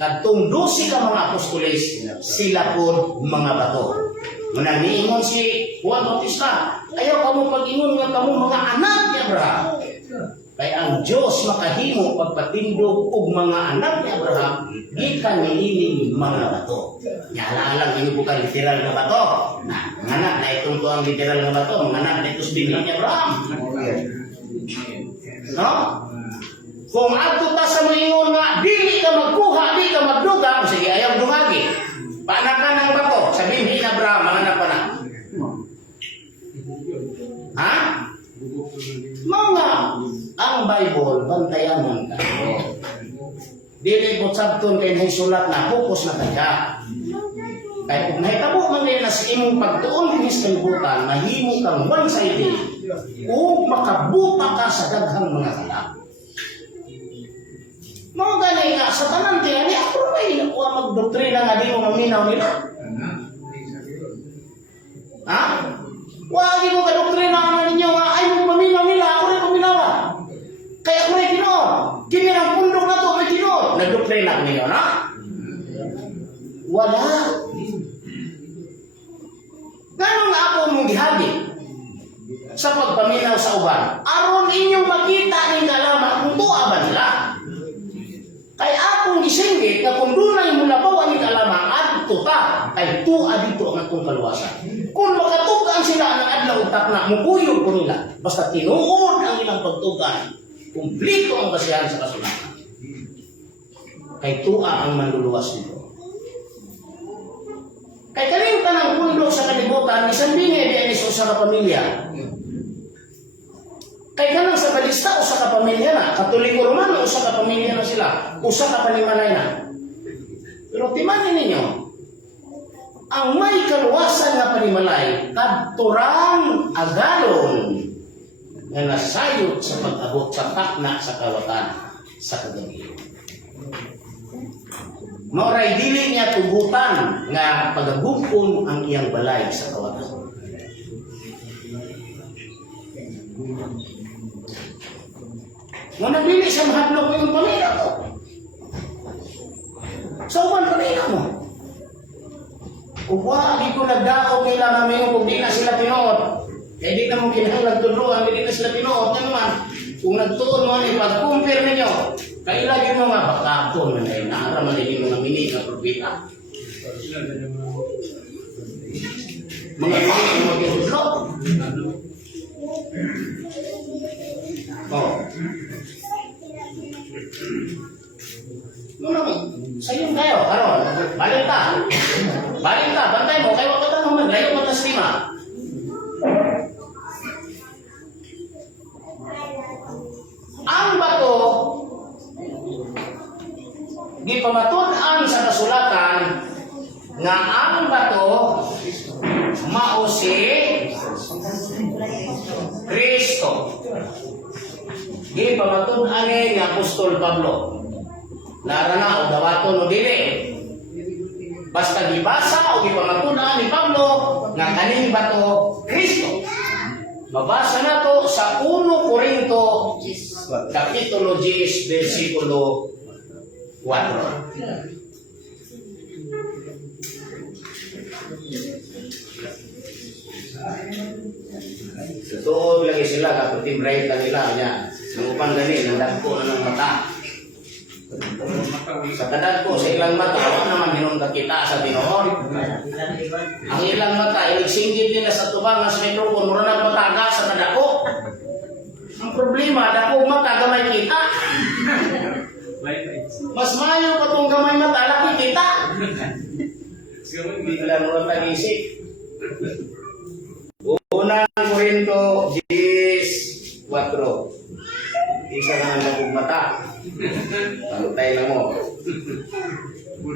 Kadtong 12 ka mga apostoles, sila po mga bato. Mananiingon si Juan Bautista, ayaw kamo pag-ingon nga kamo mga anak ni Abraham. Kaya ang Diyos makahimo pagpatindog og mga anak ni Abraham, gikan niining mga bato. Nyala lang ini bukan literal na bato. Nah, nganak na itong to ang literal na bato, mga anak na ito din ni Abraham. No? Kung adto ta sa moingon nga dili ka magkuha, di ka magduga, sige ayaw dumagi. Paana ka ng bato, sabihin ni Abraham, mga anak pa na. Ha? Mga ang Bible, bantayan man ka. Dili ko sabton kay nahisulat na focus na kaya. Kaya kung nahitabo man ngayon na sa imong pagtuon kinis kalibutan, mahimo kang one-sided o makabuta ka sa daghang mga kalak. Mga ganay nga, sa tanan tingali, ako rin nakuha magdoktrina nga di mo maminaw nila. Ha? Wagi mo ka-doktrina nga ninyo nga, ay mo maminaw nila, ako rin maminawan. Kaya ako rin tinoon. Kini ang pundok na to, may tinoon. Nagdoktrina ko ninyo, na? Wala. Ganun nga ako mong gihabi sa pagpaminaw sa uban. Aron inyong makita ng kalaman kung tuwa ba nila. Kaya akong gisinggit na kung dunay mo labawan ng kalaman at tuta, ay tuwa dito ang atong kaluwasan. Kung makatukaan sila ng adlaw utak na, mukuyog ko nila. Basta tinuod ang ilang pagtukan, kumplito ang basihan sa kasulatan. Kay tuwa ang manluluwas nito. Kay kaling tanang pundo sa kalibutan, isang bingay diyan iso sa kapamilya. Kay kanang sa balista o sa kapamilya na, Katoliko Romano o sa kapamilya na sila, o sa kapanimalay na. Pero timanin ninyo, ang may kaluwasan na panimalay, kadturang agalon na nasayot sa pag-abot sa takna sa kawatan sa kagabi. Mauray dili niya tugutan nga pagagupon ang iyang balay sa kawatan. Nga nabili sa mahadlok mo yung pamilya ko. Sa uban pamilya mo. Kung wagi ko nagdao kailangan mo kung di na sila tinood. Kaya di na mo kinahanglan tudruan, di na sila tinood. Ano naman, kung nagtuon mo ni pag-compare ninyo, kailagin mo nga bakapon na yun, naaraman din yung mga mini na propita. Mga mini na mag-iudlo. Oh. Sayang kayo, karon. Balik ka. Balik ka, bantay mo, kayo wag ka naman, layo mo tas lima. Ang bato, di pamatud-an sa kasulatan nga ang bato mao si Kristo. Di pamatud-an nga Apostol Pablo. Narana o dawaton o dili. Basta gibasa o gipamatud-an ni Pablo nga kaning bato Kristo. Mabasa na to sa 1 Corinto Kapitulo 10 versikulo 4. Totoo lagi sila kapag timbrayta nila niya. Sumupan gani, nandagpo na ng mata. Sa kadagpo sa ilang mata, wala naman hinungga kita sa tinoon. Ang ilang mata, ilisinggit nila sa tubang sa mikrofon, mura ng mataga sa kadako. Ang problema, dako mata, gamay kita. Mas mayo pa itong gamay mata, laki kita. Hindi nila mura tag-isip. Unang Corinto 10:4. Isa na ang nagong mata. Pantay lang mo.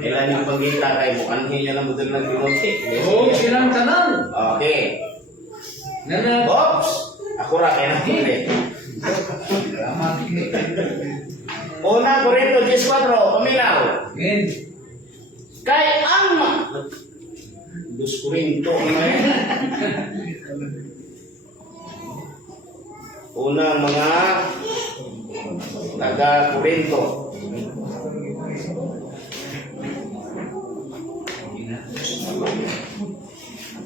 Kailan yung pagkita kay mo, anhin niya lang budol ng pinunti. Oo, silang tanan. Okay. Nana. Box! Ako ra kaya natin. Unang Corinto 10:4, paminaw. Ngayon. Kay ang Dos Corinto. Unang mga taga Corinto.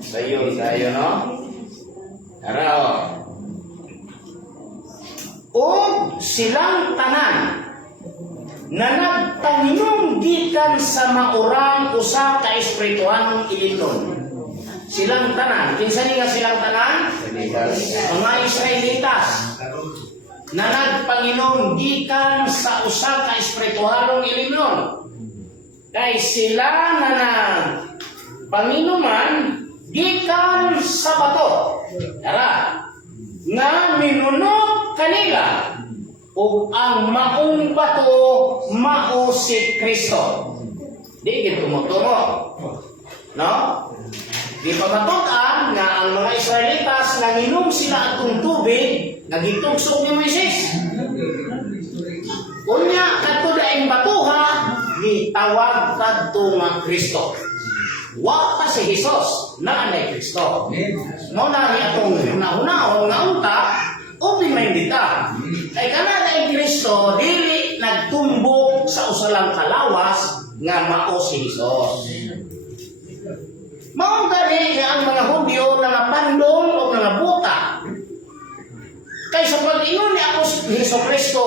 Sayon, no? Tara, o. O silang tanan na nagtanginong gikan sa maurang usa ka espirituhanong ilinon. Silang tanan, kinsa ni nga silang tanan? Mga Israelitas na nagpanginom gikan sa usa ka espirituhanong ilinon. Kay sila na nagpanginuman gikan sa bato. Tara, nga minunod kanila o ang maong bato mao si Kristo. Di gid tumutumo. No? Di pa matutan nga ang mga Israelitas nanginom sila atong tubig nagitugsok ni Moises. Unya kadto daing batuha gitawag kadto nga Kristo. Wa pa si Jesus na anay Kristo. Mao na ni atong hunahunahon nga unta open-minded ta. Kay kana daing Kristo dili nagtumbok sa usalang kalawas nga mao si Jesus. Mao gani nga ang mga Hudyo nga pandong o nga buta. Kay sa pag-ingon ni ako si Kristo,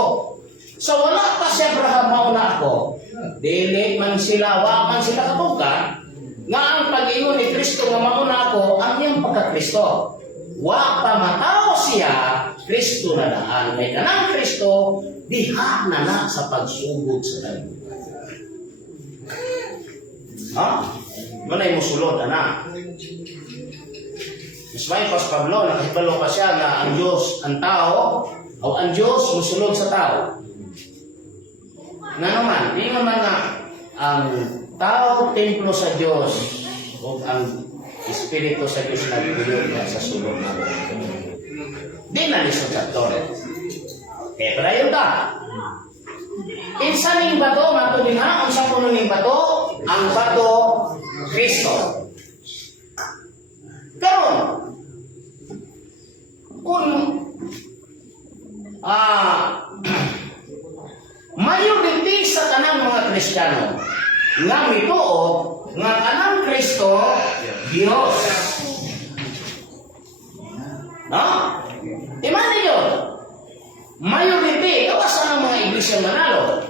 sa wala pa si Abraham mao na ako, dili man sila, wa man sila katungkad, nga ang pag-ingon ni Kristo nga mao na ako, ang iyang pagka-Kristo. Wa pa matao siya, Kristo na daan. May kanang Kristo, diha na na sa pagsugod sa kalibutan. Ha? Manay musulod, anak. Mas may pas Pablo, nakahibalo pa siya na ang Diyos, ang tao, o ang Diyos musulod sa tao. Nga naman, di naman nga ang tao, templo sa Diyos, o ang Espiritu sa Diyos nagdulog sa sulod na. Di na lisod sa tore. Kaya pala yun ta. Insa ning bato, mato din ha, ang sa puno ning bato, ang bato, Kristo. Karon, kung majority sa kanang mga Kristiyano nga mituo nga kanang Kristo Dios. No? Di man ninyo? Majority, kawasan ang mga iglesia manalo.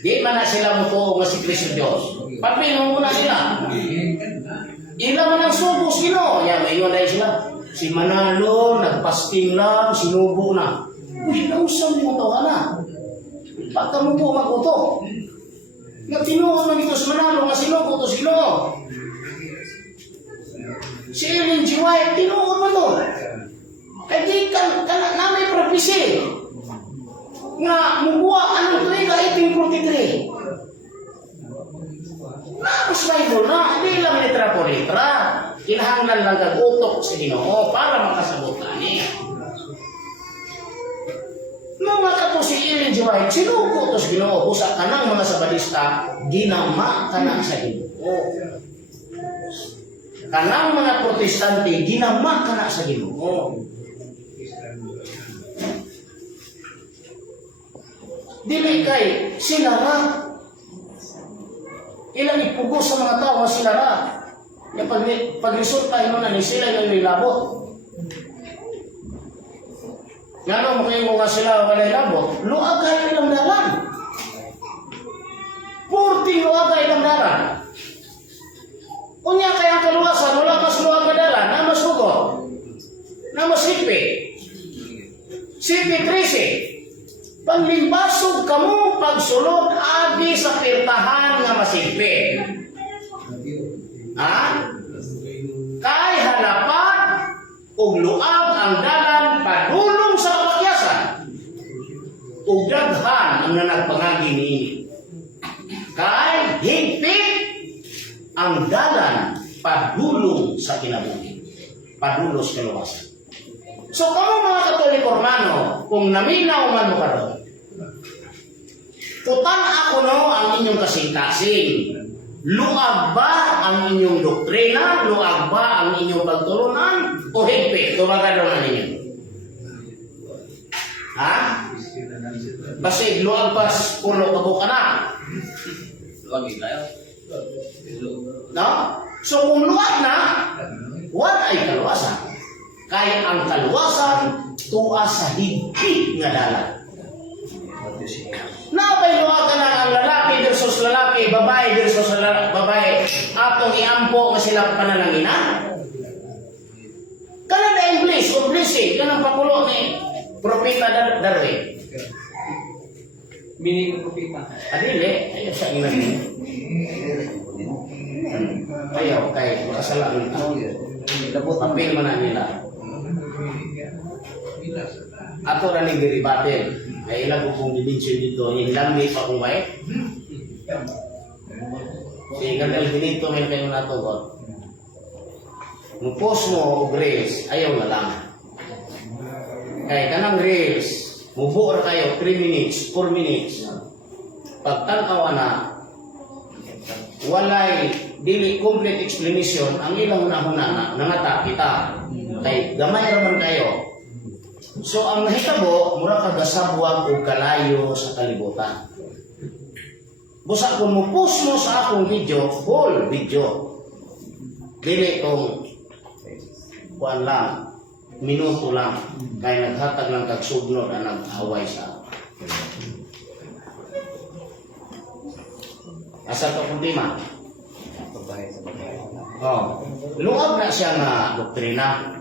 Di man na sila mutuo nga si Kristo Dios. Papilong muna sila. Ila man ang subos Ginoo. Yan, may iwan sila. Si Manalo, nagpasting lang, sinubo na. Uy, nausam ni mo tawana. Baka mo po maguto. Nagtinuon man ito sa Manalo, nga sinubo to si Ginoo. Si Ellen G. White, tinuon man to. Kaya di ka na may prophecy. Nga, mubuha anong tuwing ka 1843. Tapos Bible na, hindi lang litra po litra. Kinahanglan lang gagutok sa Ginoo para makasabot na niya. Mga kato si Ellen G. White, sinuko to sa Ginoo, busa ka ng mga sabalista, ginama ka na sa Ginoo. Kanang mga protestante, ginama ka na sa Ginoo. Dili kay sinara. Ilang ipugos sa mga tao nga sinara. Yung pag-resulta yun na ni sila yung nilabot. Nga no, makayin mo nga sila wala ilabot. Luag kayo ilang dalan. 40 luag kayo ilang dalan. Kunya kaya ang kaluwasan, wala mas luag ka dalan, na mas hugot. Na mas hipi. Sipi 13. Panlimbasog kamo pagsulod agi sa pirtahan nga masigpit. Ha? Kay halapan ug luag ang dalan padulong sa kapakyasan. Ug daghan ang nanagpangagi niini. Kay higpit ang dalan padulong sa kinabuhi. Padulong sa kaluwasan. So, kamo mga Katoliko Romano, kung naminaw man mo karon, utang ako no ang inyong kasing-kasing. Luag ba ang inyong doktrina? Luag ba ang inyong pagtulunan? O higpit? Kumagano'n ninyo? Ha? Basig, luag ba pulo kabuk na? Luag kayo? No? So, kung luag na, what ay kaluwasan? Kaya ang kaluwasan tuwa sa higpit nga dalan. Napay luwag ka na ang lalaki versus lalaki, babae versus babae, atong iampo nga sila panananginan. Kana na English o blessing, kanang pakulo ni Propeta Darwin. Meaning ng propeta. Adili, ayaw siya iman. Ayaw, kay makasalaan ito. Papil man na nila. Ato na ni diribatin. Ay ilang kung dimension dito, yung lambi pa kung white. Si Gabriel Benito may kayo natugot. Mupos mo o reels, ayaw na lang. Kaya kanang reels, mubuo na kayo 3 minutes, 4 minutes. Pagtanawa na, walay dili complete explanation, ang ilang hunahuna na nangata kita. Kay gamay naman kayo. So ang nahitabo, mura kagasabwag o kalayo sa kalibutan. Busa kung mo-post mo sa akong video, full video. Dili kung kuan lang, minuto lang, kaya naghatag lang kagsugnod na nag-away sa asa to kung lima. Oh, luwag na siya nga doktrina.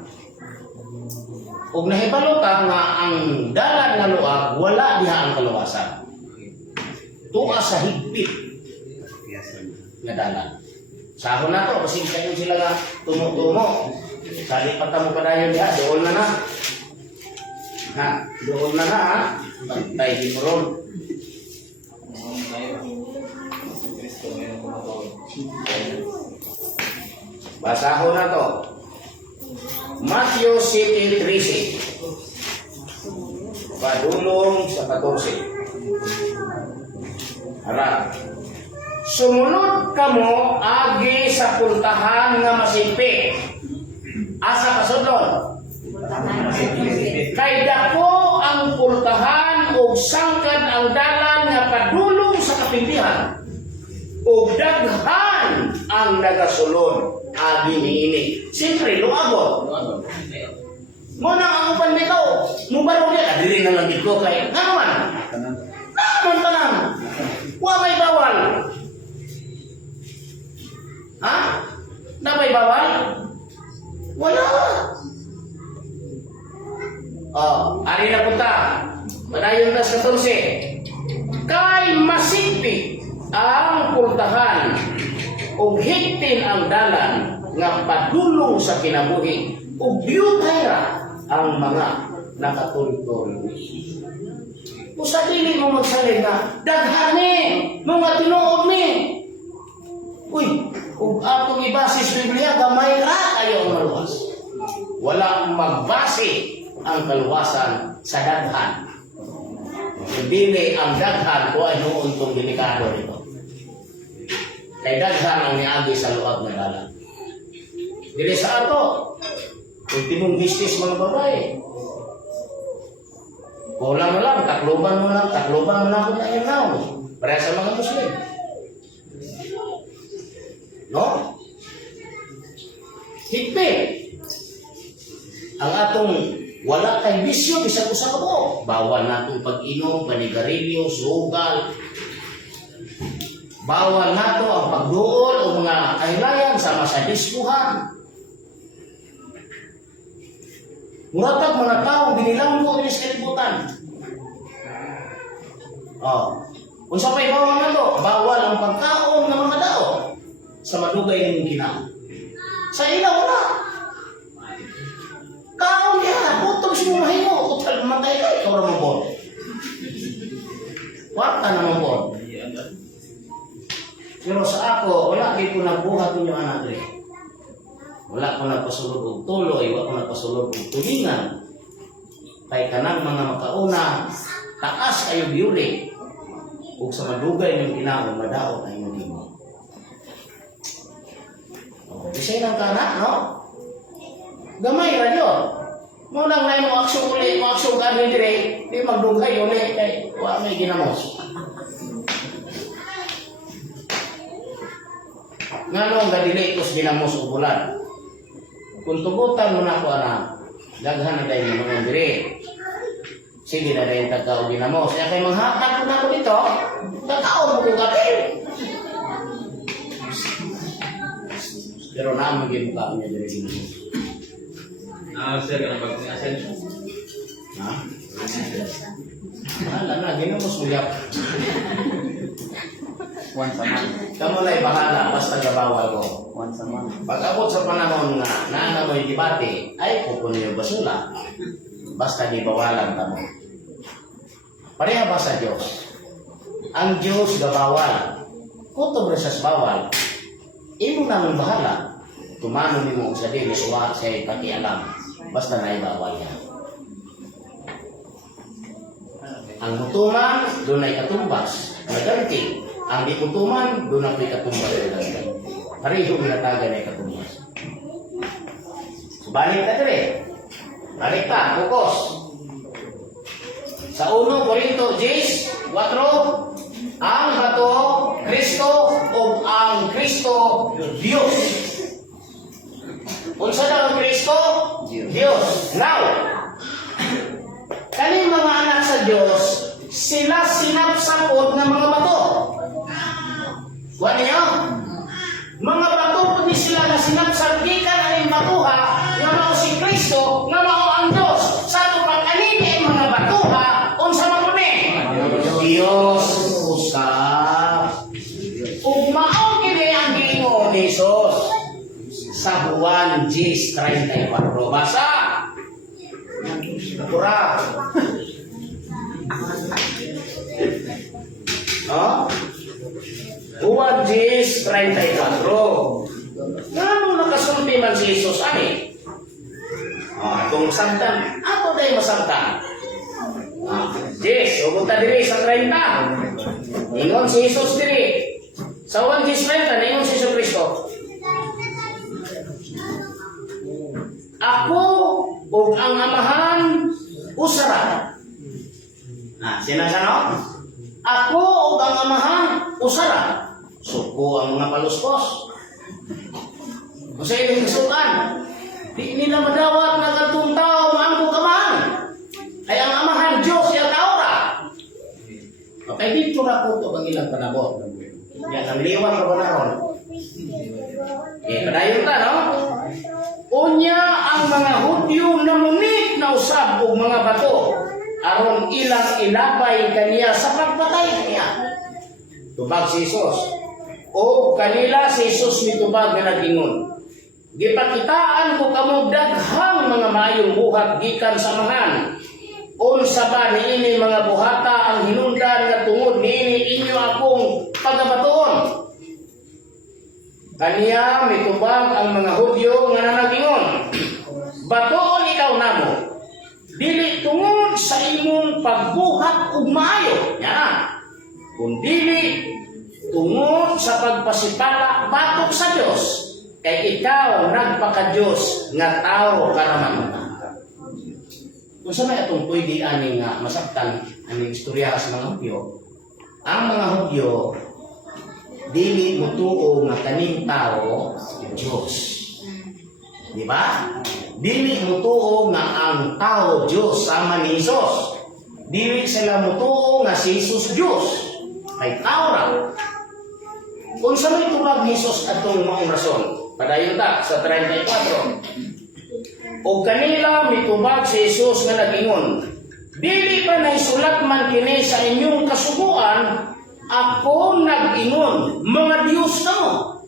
Ug nahibalutan nga ang dalan nga luwag, wala diha ang kaluwasan. Tuwa sa higpit nga dalan. Sahon na to, kasi kayo sila nga tumutumo. Sali pa tamo kadayon diha, doon na na. Ha, doon na na ha. Pantay himron. Basahon na to. Matthew 7:13. Padulong sa 14. Harap. Sumunod kamo agi sa puntahan nga masimpi. Asa kasudlon? Kay dako ang puntahan ug sangkad ang dalan nga padulong sa kapintihan. Ug daghan ang nagasulod agi niini. Siyempre luagot. Muna ang upan nito, mubaro niya, diri na lang dito kay naman. Naman tanan. Wa may bawal. Ha? Na may bawal? Wala. Oh, ari na punta. Madayon na sa 14. Kay masigpi ang pultahan ug higpin ang dalan nga padulong sa kinabuhi ug biyutay ang mga nakatultol. Kung sa dili mo magsalig na, daghani, mga tinuod ni. Uy, kung atong ibasis Biblia, gamay ra kayo ang maluwas. Wala magbase ang kaluwasan sa daghan. Dili ang daghan o ano untong delikado nito. Kay daghan ang niagi sa luwag na dalan. Dili sa ato, ultimong business mga babae. Kulang mo lang, takluban mo lang kung tayo na. Para sa mga Muslim. No? Higpit. Ang atong wala kay bisyo, bisag usa ko. Bawal natong pag-inom, panigarilyo, sugal. Bawal nato ang pagduol o mga kahilayan sama sa diskuhan. Muratag mga tao, binilang mo sa kalibutan. Oh. Kung sa may bawal na to, bawal ang pagkaon ng mga tao sa madugay ng kinaon. Sa ilaw wala. Kaon niya, butog si mga himo, utal matay ka, ikaw naman po. Warta naman po. Pero sa ako, wala di ko nabuhat ninyo anak rin. Wala ko nagpasulod og tuloy, wala ko nagpasulod og tulingan. Kay kanang mga makauna, taas kayo biyuli. Ug sa madugay ng kinaon, madaot ay mo dimo. Bisay lang ka na, no? Gamay ra yun. Munang na mo aksyon uli, mo aksyon ka rin dire, di magdugay uli, kay wala may ginamos. Nga nung gadili tos ginamos o bulan. Kung tubutan mo na ako anak, daghan na tayo mga diri. Sige na rin tagkao ginamos. Kaya kayo manghatag ko na ako dito, tagkao mo kong kapil. Pero naman mukha niya diri ginamos. Sir, ka na pag-asen? Ha? Wala na, ginamos mo yap. Once a month. Kamu na bahala, basta gabawal ko. Once a month. Pag abot sa panahon nga, naana mo yung debate, ay pupunin yung basula. Basta di bawalan ka mo. Pareha ba sa Diyos? Ang Diyos gabawal. Kutob sa bawal. Imo naman bahala. Tumano ni mo sa dili uwa sa pakialam. Basta na ibawal niya. Ang mutuman, doon ay katumbas. Naganti. Ang di mutuman, doon ay katumbas. Pareho minatagan ay katumbas. Balik ka dire. Balik ka, focus. Sa 1 Corinto 10:4, ang bato, Kristo, o ang Kristo, Diyos. Unsa daw ang Kristo? Diyos. Now, kaning mga anak sa Diyos, sila sinapsapod ng mga bato. Kuha niyo? Mga bato po di sila na sinapsap, gikan aning batuha, nga mao si Kristo, nga mao ang Diyos. Sa ito pag-anini ang mga batuha, unsa man mo ni? Diyos usab. Ug mao kini ang giingon ni Jesus sa Juan 10:34. Basa. Pura. Oh? Juan 10:34. Ngano nakasulti man si Jesus ani? Atong masabtan. Ato day masabtan. Yes, umunta diri sa 30. Ingon si Jesus diri. Sa 1:30, ingon si Jesus Kristo. Ako o ang amahan usara. Sinasano? Ako o ang amahan usara. Suko ang mga paluskos. Kung sa inyong sukan, di nila madawat na katong tao maangko kamahan. Ay ang amahan Diyos yung taora. Okay, dito na po ito ang ilang panabot. Yan, ang liwan ka ba na ron? Padayon ta, no? Unya ang mga Hudyo na munit na usab o mga bato aron ilang ilabay kaniya sa pagpatay kaniya. Tubag si Jesus. O kanila si Jesus mitubag na nagingon. Gipakitaan ko kamo daghang mga maayong buhat gikan sa amahan. Unsa ba niini mga buhata ang hinungdan nga tungod niini inyo akong pagabatoon? Kaniya mitubag ang mga Hudyo nga nagingon. Batoon ikaw namo. Dili tungod sa imong pagbuhat ug maayo. Yan. Kung dili tungod sa pagpasipala batok sa Dios. Kay ikaw nagpaka-Diyos nga tao karaman. Kung sa may atong pwede aning masabtan aning istorya sa mga Hudyo, ang mga Hudyo dili mutuo nga kaning tao Diyos. Di ba? Dili mutuo nga ang tao Diyos sama ni Jesus. Dili sila mutuo nga si Jesus Diyos. Kay tao ra. Kung sa may tubag ni Jesus atong maong rason, padayon ta sa 34. O kanila mitubag si Jesus nga nagingon, dili pa naisulat man kini sa inyong kasubuan, ako nag-ingon, mga Diyos kamo.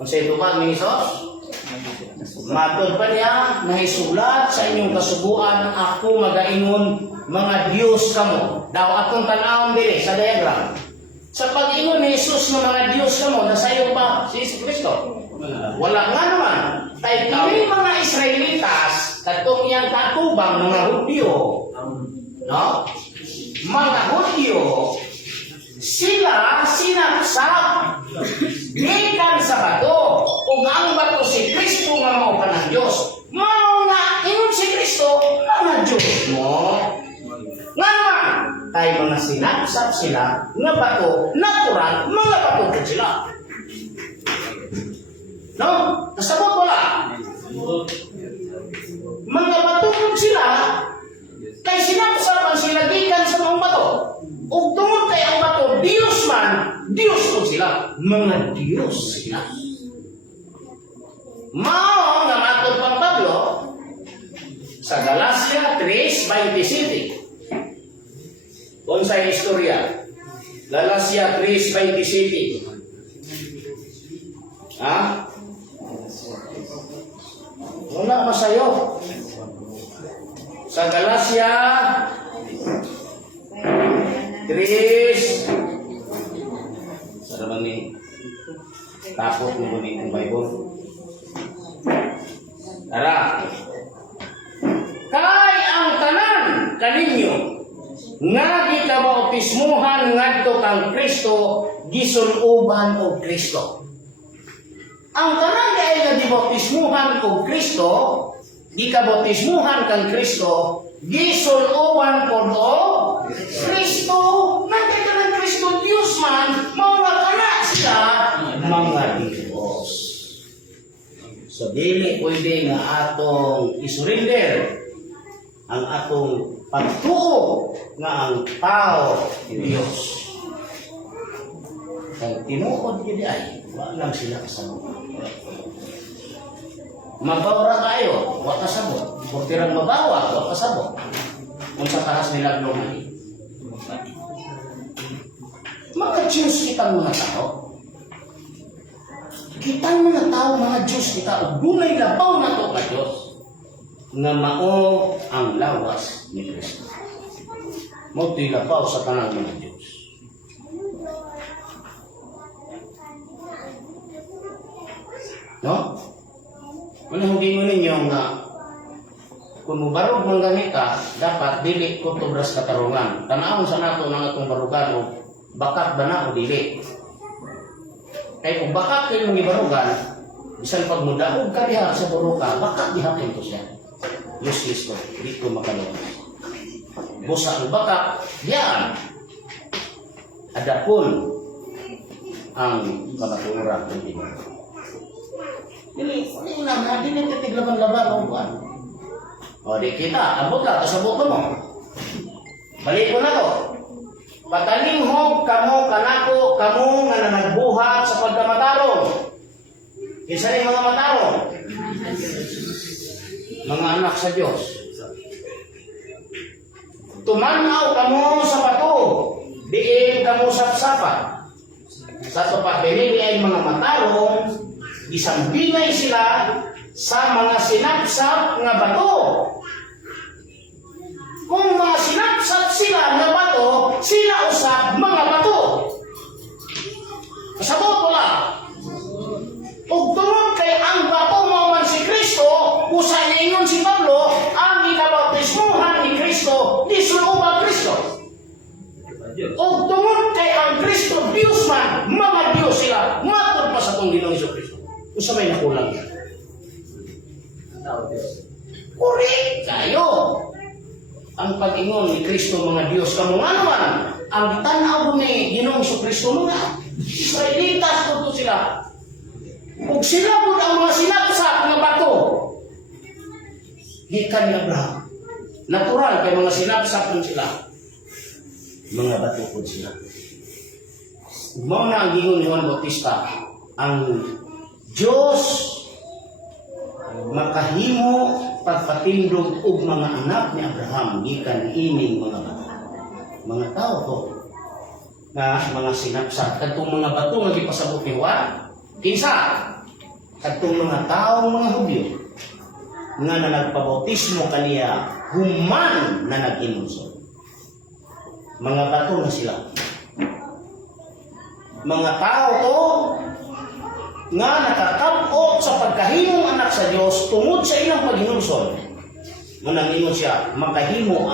Kung sa itubag ni Jesus, matod pa niya, naisulat sa inyong kasubuan, ako mag-ingon, mga Diyos kamo. Daw atong tanawon diri sa diagram. Sa pag-ingon ni Jesus ng mga Diyos kamo, nasayo pa si Jesus Kristo. Wala nga naman. Tay kami mga Israelitas, katong iyang katubang mga Hudyo, no? Mga Hudyo, sila sinapsap gikan sa bato. Ug ang bato si Kristo nga mao kanang Dios. Mao nga ingon si Kristo, mga Dios mo. Nga naman, tay mga sinapsap sila nga bato, natural, mga bato po sila. No? Nasabot wala. Mga bato po sila, kay sinapsapan sila gikan sa mga bato. Ug tungod kay ang bato, Diyos man, Diyos po sila. Mga Diyos sila. Mao nga matod pang Pablo sa Galacia 3:27. Unsay istorya? Galacia 3:27. Ha? Wala masayo. Sa Galacia Chris. Sa naman ni tapos mo ni ang Bible. Tara. Kay ang tanan kaninyo nga gikabautismuhan ngadto kang Kristo gisunuban og Kristo. Ang tanan kay nga gibautismuhan og Kristo, gikabautismuhan kang Kristo, gisunuban pod og Kristo. Nagkay ka ng Kristo Dios man, mga kana sila mga Diyos. So dili pwede nga atong isurrender ang atong pagtuo nga ang tao Diyos. Kaya tinuod yun ay, wala lang sila kasama. Mabawra kayo, wala kasabot. Kurtirang mabawa, wala kasabot. Kung sa taas nila glomali. Mga Diyos kitang mga tao. Kitang mga tao, mga Diyos kita, o dunay labaw na to ka Diyos, nga mao ang lawas ni Kristo. Mao to'y labaw sa tanang mga Diyos. No? Ano hindi mo ninyo nga kung mubarog ng ganita, dapat dili ko tubras katarungan. Tanawon sa nato ng atong barugan o bakat ba na o dili. Kaya kung bakat kayo ng ibarugan, bisan pag mudaog ka diha sa buruka, bakat dihakin ko siya. Useless ko, hindi ko makalungan. Busa ang bakat, yan. Adapon ang kamaturan ng iba. Dili na, dili titiglaban-laban o buwan. O di kita, abot lang, kasabot mo. Balik ko na to. Patalinghog kamo kanako kamo nga nagbuhat sa pagkamatarong. Kinsa ni mga matarong? Mga anak sa Dios. Tumanaw kamo sa bato, diin kamo sapsapan. Sa tupa binili ay mga matarong, isang bingay sila sa mga sinapsap nga bato. Kung mga sinapsap sila nga bato, sila usap mga bato. Kasabot ko lang. Ug tungod kay ang bato mo man si Kristo, usa niingon si Pablo, ang gikabautismuhan ni Kristo, disunuban Kristo. Ug tungod kay ang Kristo Dios man, mga Dios sila, matod pa sa tong Ginoong Kristo. Usa may nakulang yan. Correct kayo. Ang pag-ingon ni Kristo mga Diyos kamo nga naman ang tanaw ni Ginoong Kristo mga Israelitas ko sila. Ug sila pud ang mga sinapsap nga bato. Gikan ni Abraham. Natural kay mga sinapsap man sila. Mga bato pud sila. Mao na ang gingon ni Juan Bautista, ang Diyos makahimo pagpatindog og mga anak ni Abraham gikan ining mga bato. Mga tao to na mga sinapsap kadtong mga bato nga gipasabot ni Juan. Kinsa? Kadtong mga taong mga Hudyo nga nagpabautismo kaniya human na nag-inunsod. Mga bato na sila. Mga tao to nga nakakapot sa pagkahimong anak sa Dios tungod sa ilang paghinulsol. Ngunang ingon siya, makahimo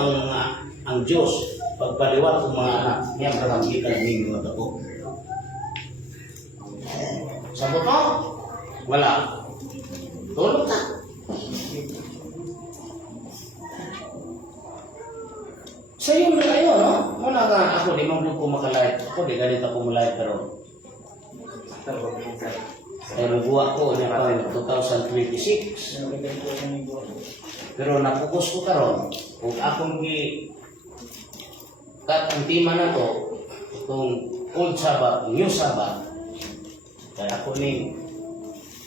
ang Dios pagpaliwat ng mga anak ni Abraham gikan ning mga bato. Sabot mo? Wala. Tulog ka. Sa iyo na kayo, no? Muna nga ako, di mong ko makalayat. Ako, di galit ako malayat pero ay magbuwa ko niya pa 2026. Pero napokus ko karon kung akong ang tema na to, itong Old Sabbath, New Sabbath, kaya ako ni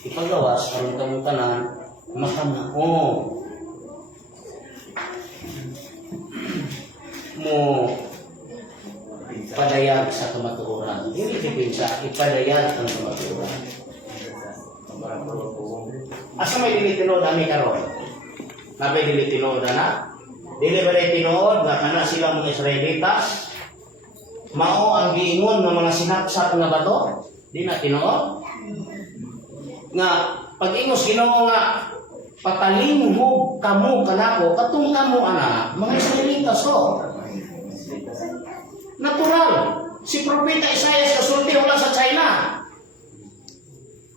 ipagawas karon kamong tanan makamao mo padayag sa kamatuoran. Dili dipinsa ipadayag ang kamatuoran. Asa may dili tinuod ami karon? Nabay dili tinuod na? Dili ba dili tinuod nga kana sila mga Israelitas mao ang giingon ng mga sinapsap nga bato? Di na tinuod? Nga pag-ingos Ginoo nga patalinghog kamo kanako katong kamo ana mga Israelitas so. Natural. Si Propeta Isaias kasulti wala sa China.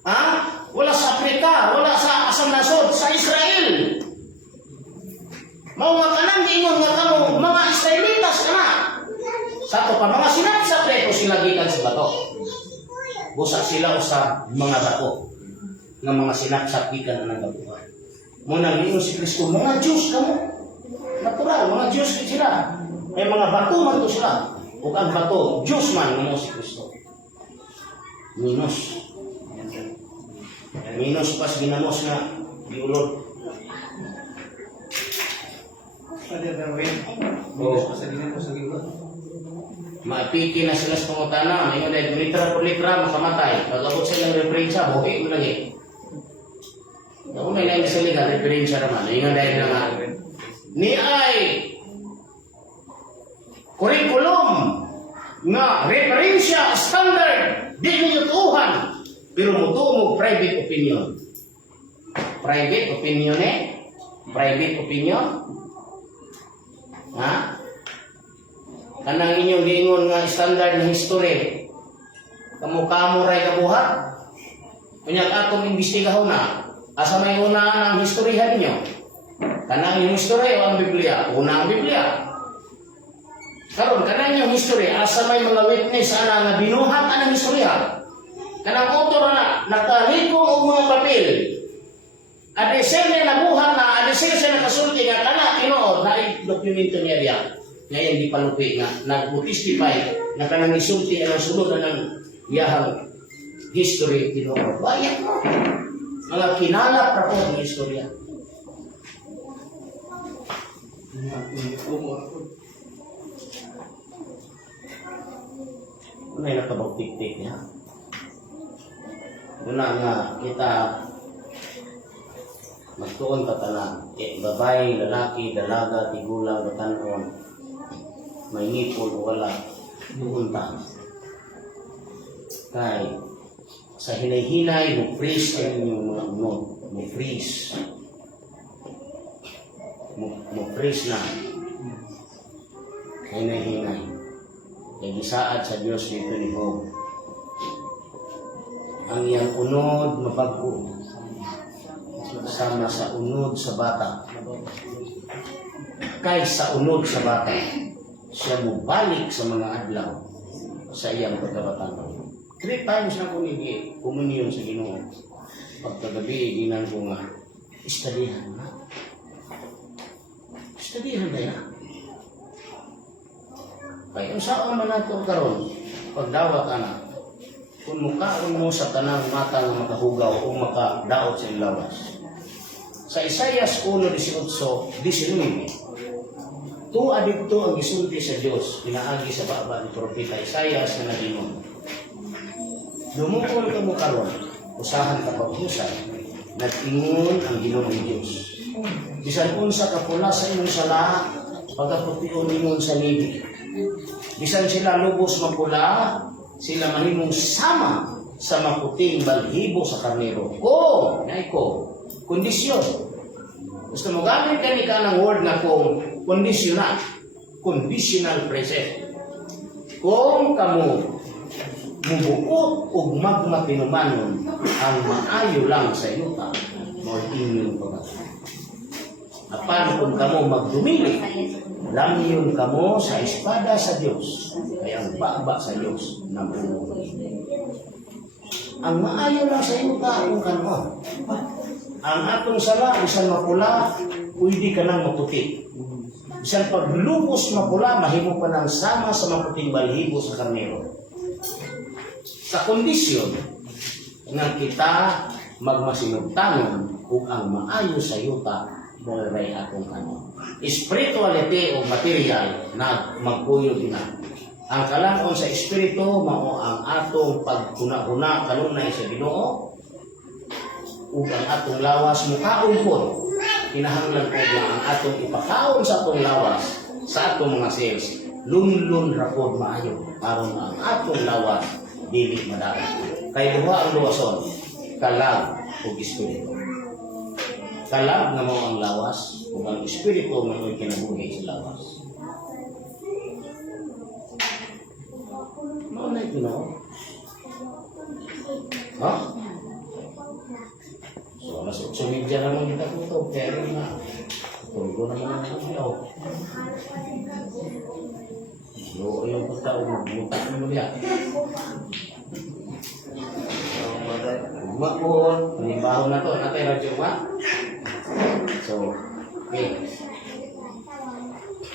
Ha? Wala sa Afrika, wala sa asang nasod, sa Israel. Mao nga kanang giingon nga kamo mga Israelitas kana. Sa to pa mga sinapsap reto sila gikan sa bato. Busa sila usa mga bato nga mga sinapsap gikan ang bato. Muna giingon si Kristo mga Diyos kamo. Natural, mga Diyos gid sila. May mga bato man to sila. Ug ang bato, Diyos man mo si Kristo. Minus. Minus pas ginamos nga giulod. Maipiki na sila sa pangutana, may mga litra por litra makamatay. Pag-abot silang referensya, buhi mo lagi. Ako may lain sa liga, referensya naman. Ingat dahil na nga. Ni ay curriculum nga referensya standard di ninyo tuhan pero mo private opinion. Private opinion private opinion. Ha? Kanang inyong giingon nga standard na history. Kamo ray kabuhat. Unyag atong imbestigahon na. Asa may una ang historyhan ninyo? Kanang yung history o ang Biblia? Una ang Biblia. Karon kanang yung history, asa may mga witness ana nga binuhat anang istorya. Kanang author na nakaliko og mga papel. Adesel na nabuhat na, adesel siya nakasulti nga kana tinuod na dokumento niya diya. Ngayon di palupi nga nag-testify na kanang isulti ang sulod ng iyahang history tinuod. Bayan mo. Mga kinalap ra po ng istorya. Ano yung nakabagtik-tik niya? Una nga, kita magtuon ka tanan. Babae, lalaki, dalaga, tigulang, batanon, may ngipon o wala, tuunta. Kay, sa hinay-hinay, mo-freeze ang inyong mga unod. Mo-freeze. Mo-freeze na. Hinay-hinay. Kaya gisaad sa Diyos dito ni Job. Ang iyang unod mabago. Sama sa unod sa bata. Kay sa unod sa bata, siya mubalik sa mga adlaw sa iyang pagkabatan. 3 times na ko nigi komunyon sa Ginoo. Pagkagabi, ginan ko nga, istadihan na. Istadihan na yan. Kaya ang saan man nato karon pagdawat ana kung mukaon mo sa tanang mata nga makahugaw o makadaot sa ilawas. Sa Isaias 1:18-19, tuwa dito ang gisulti sa Dios pinaagi sa baba ni propeta Isaias nga nagingon. Dumukol ka mo karon, usahan ka pag-usay, nag-ingon ang Ginoong Dios. Bisan unsa ka pula sa imong sala, pagkaputiyon ningon sa nibi. Bisan sila lubos mapula, sila mahimong sama sa maputing balhibo sa karnero. Kondisyon. Gusto mo gamit ka ng word na kung conditional. Conditional present. Kung kamo mubuot o magmatinumanon ang maayo lang sa yuta, more inyong pagkakita. Apan kung kamo magdumili, langyon kamo sa espada sa Diyos, ay ang baba sa Diyos ng ulo. Ang maayo lang sa yuta kung kano. Ang atong sala, bisan mapula, pwede ka nang maputi. Bisan paglubos mapula, mahimo pa ng sama sa maputing balhibo sa karnero. Sa kondisyon nga kita magmasinugtanon kung ang maayo sa yuta mo'y atong kano. Spirituality o material na magkuyog na. Ang kalaon sa espiritu mao ang atong pagkuna-una kanunay sa Ginoo ug ang atong lawas mukaon pod. Kinahanglan pod na ang atong ipakaon sa atong lawas sa atong mga cells lunlun rapod maayo aron ang atong lawas dili madali. Kay duha ang luwason, kalag ug espiritu. Kalag nga mao ang lawas ug ang espiritu nga mo'y kinabuhi sa lawas. Mao na Ginoo. Ha? So, alas 8:30 naman kita tutok. Pero na, tulgo naman ang ilaw. So, ayaw ko tao, magbutaan mo niya. So, magmahon, panimbaho na to, natay radyo ba? So, okay.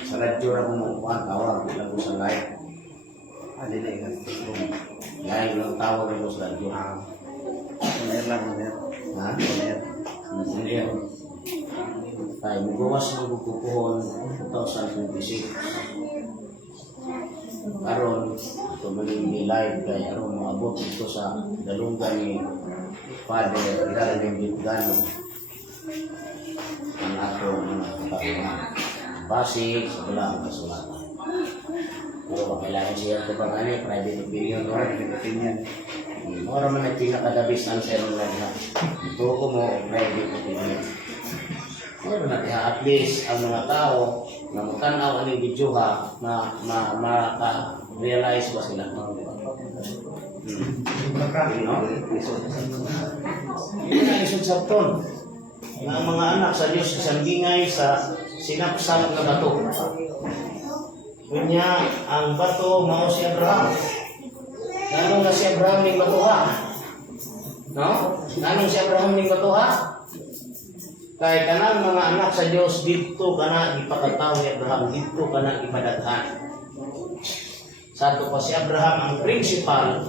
Sa radyo na kumukuha, tawag, ilang ko sa live. Dili ka. Live lang tawag ko sa radyo. Meron lang, meron. Ha? Hindi. Tayo, magawas mo bukukuhon 2026. Karon, ito maling live kay aron maabot ito sa dalunggan ni Father Darwin Gitgano. Ang ato mga kapakuhan. Base sa walang kasulatan. Pero kailangan siya ito pa gani, private opinion, Private opinion. Mora man ang pinakadabis answer ng lahat. Ito ko mo, private opinion. Mora na kaya at least ang mga tao na matanaw ang video ha, realize ba sila? Hindi na isod sa ton. Ang mga anak sa Diyos isang bingay sa sinapsam na bato. Kunya, ang bato mao si Abraham. Nanong na si Abraham ning batuha? No? Nanong si Abraham ning batuha? Kay kanang mga anak sa Dios didto kana ipakataw ni Abraham, didto kana ipadaghan. Sato pa si Abraham ang principal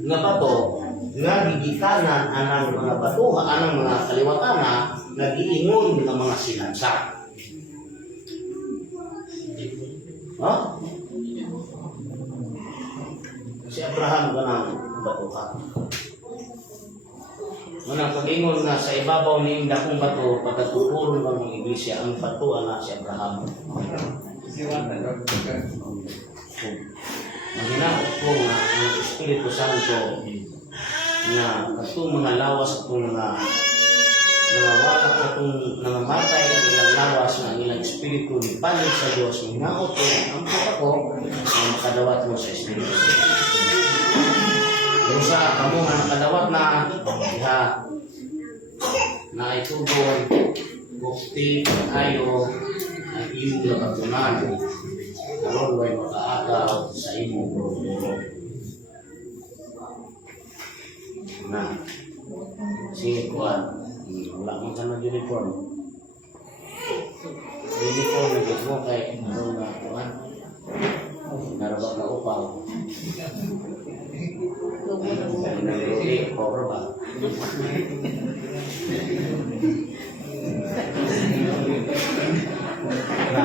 nga bato nga gigikanan anang mga batuha, anang mga kaliwatana nga giingon nga mga sinansa. No? Si Abraham ganang batuha. Manang pag-ingon nga sa ibabaw ni dakong bato pagkatuturon ng mga iglesia ang bato ana si Abraham. Maginaot ko nga ang Espiritu Santo na katong mga lawas atong mga walak atong nangamatay ang ilang lawas na ang ilang Espiritu ni panig sa Diyos minaot ko ang ako na makadawat mo sa Espiritu Santo. Kung sa kamo nga nakadawat na diha na itugon bukti ayo ang imong nakatunan karon way makaagaw sa imong problema na sige kuan wala man ka na uniform na mo kay ano na kuan narabak na upaw nag-roti cover ba na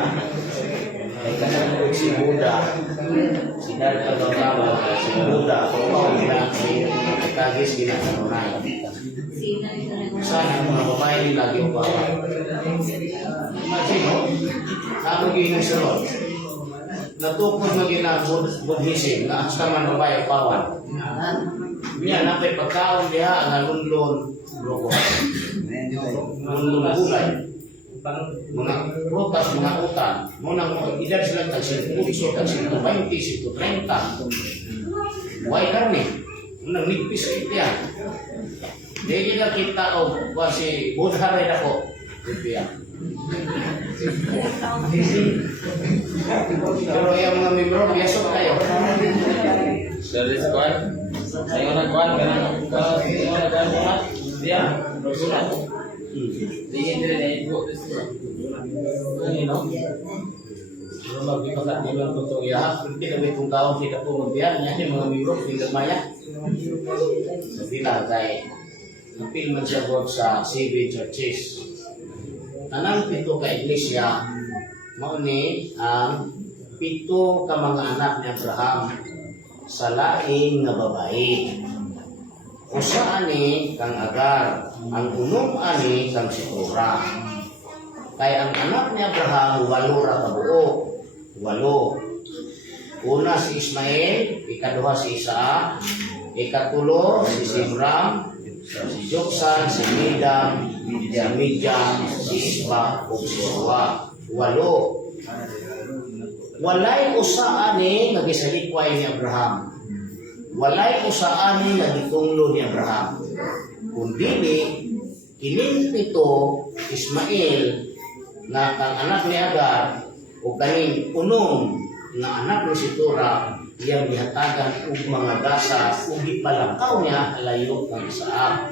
ay kanang si Buddha si Dalai Lama si Buddha kung na si kagis ginasanunay sana mga babae nila lagi upawa imagine mo ano ginasunod natukod na ginabudhisim na hasta man babae upawan niya napay pagkaon diha ang lunlon loko lunlon gulay mga prutas, mga utan munang edad sila tag 100, tag 120, 130 way karne munang nigpis kaya di kita o si Buddha rin ako kaya pero yung mga membro biyasok kayo Service kuan. Saya nak kuan kan saya nak kuan dia surat. Dia dari ibu ini no kalau kita bilang untuk ya kita hitung tahun kita kemudian ya mga membro tinggal maya bilang kay napil man siya sa CB churches tanang pito ka iglesia mao ni ang pito ka mga anak ni Abraham sa laing nga babae. Usa ani kang Agar, ang unom ani kang Situra. Kay ang anak ni Abraham 8 ra ka buo, 8. Una si Ismael, ikaduha si Isaac, ikatulo si Sibram, si Joksan, si Midam, si Midjam, si Isba, o si Suwa. 8. Walay usa ani nagisalikway ni Abraham. Walay usa ani nagitunglo ni Abraham. Kundi kining pito Ismael nga kang anak ni Agar o kaning unong nga anak ni Situra iyang gihatagan og mga gasa ug gipalakaw niya layo ng Isaac.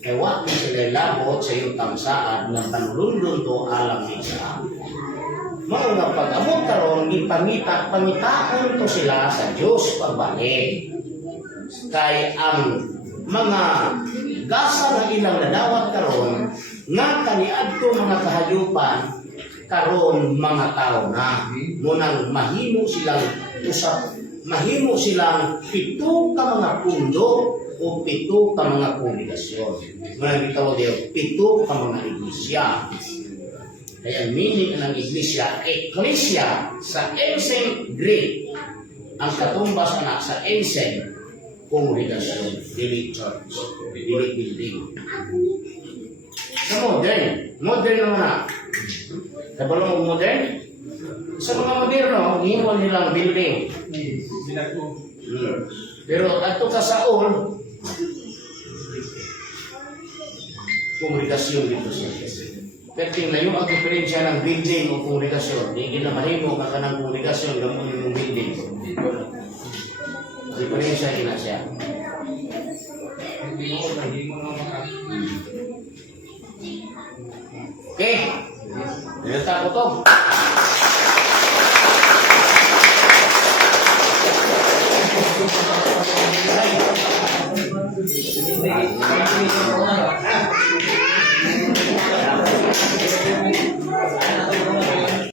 Kaya wa ni sila labot sa iyong tamsaan ng panulundon to alang ni Isaac. Mga pag-abot karon pangitaon to sila sa Dios pagbalik. Kay ang mga gasa na ilang nadawat karon nga kaniadto mga kahayupan karon mga tao na munang mahimo silang pito ka mga pundo o pito ka mga kongregasyon. Munang gitawag diyo pito ka mga iglesia. Kaya ang meaning ng iglesia, ecclesia sa ancient Greek, ang katumbas na sa ancient kongregasyon, dili church, dili building. Sa modern naman na. Kabalong modern? Sa mga moderno, hinuwan nilang building. Pero ato ka sa all, kongregasyon dito siya. Pero tingnan yung ang diferensya ng building o kongregasyon. Hindi na mahimo ka ng kongregasyon gamon yung building. Diferensya ina siya. Okay. Nilata ko to. Hindi.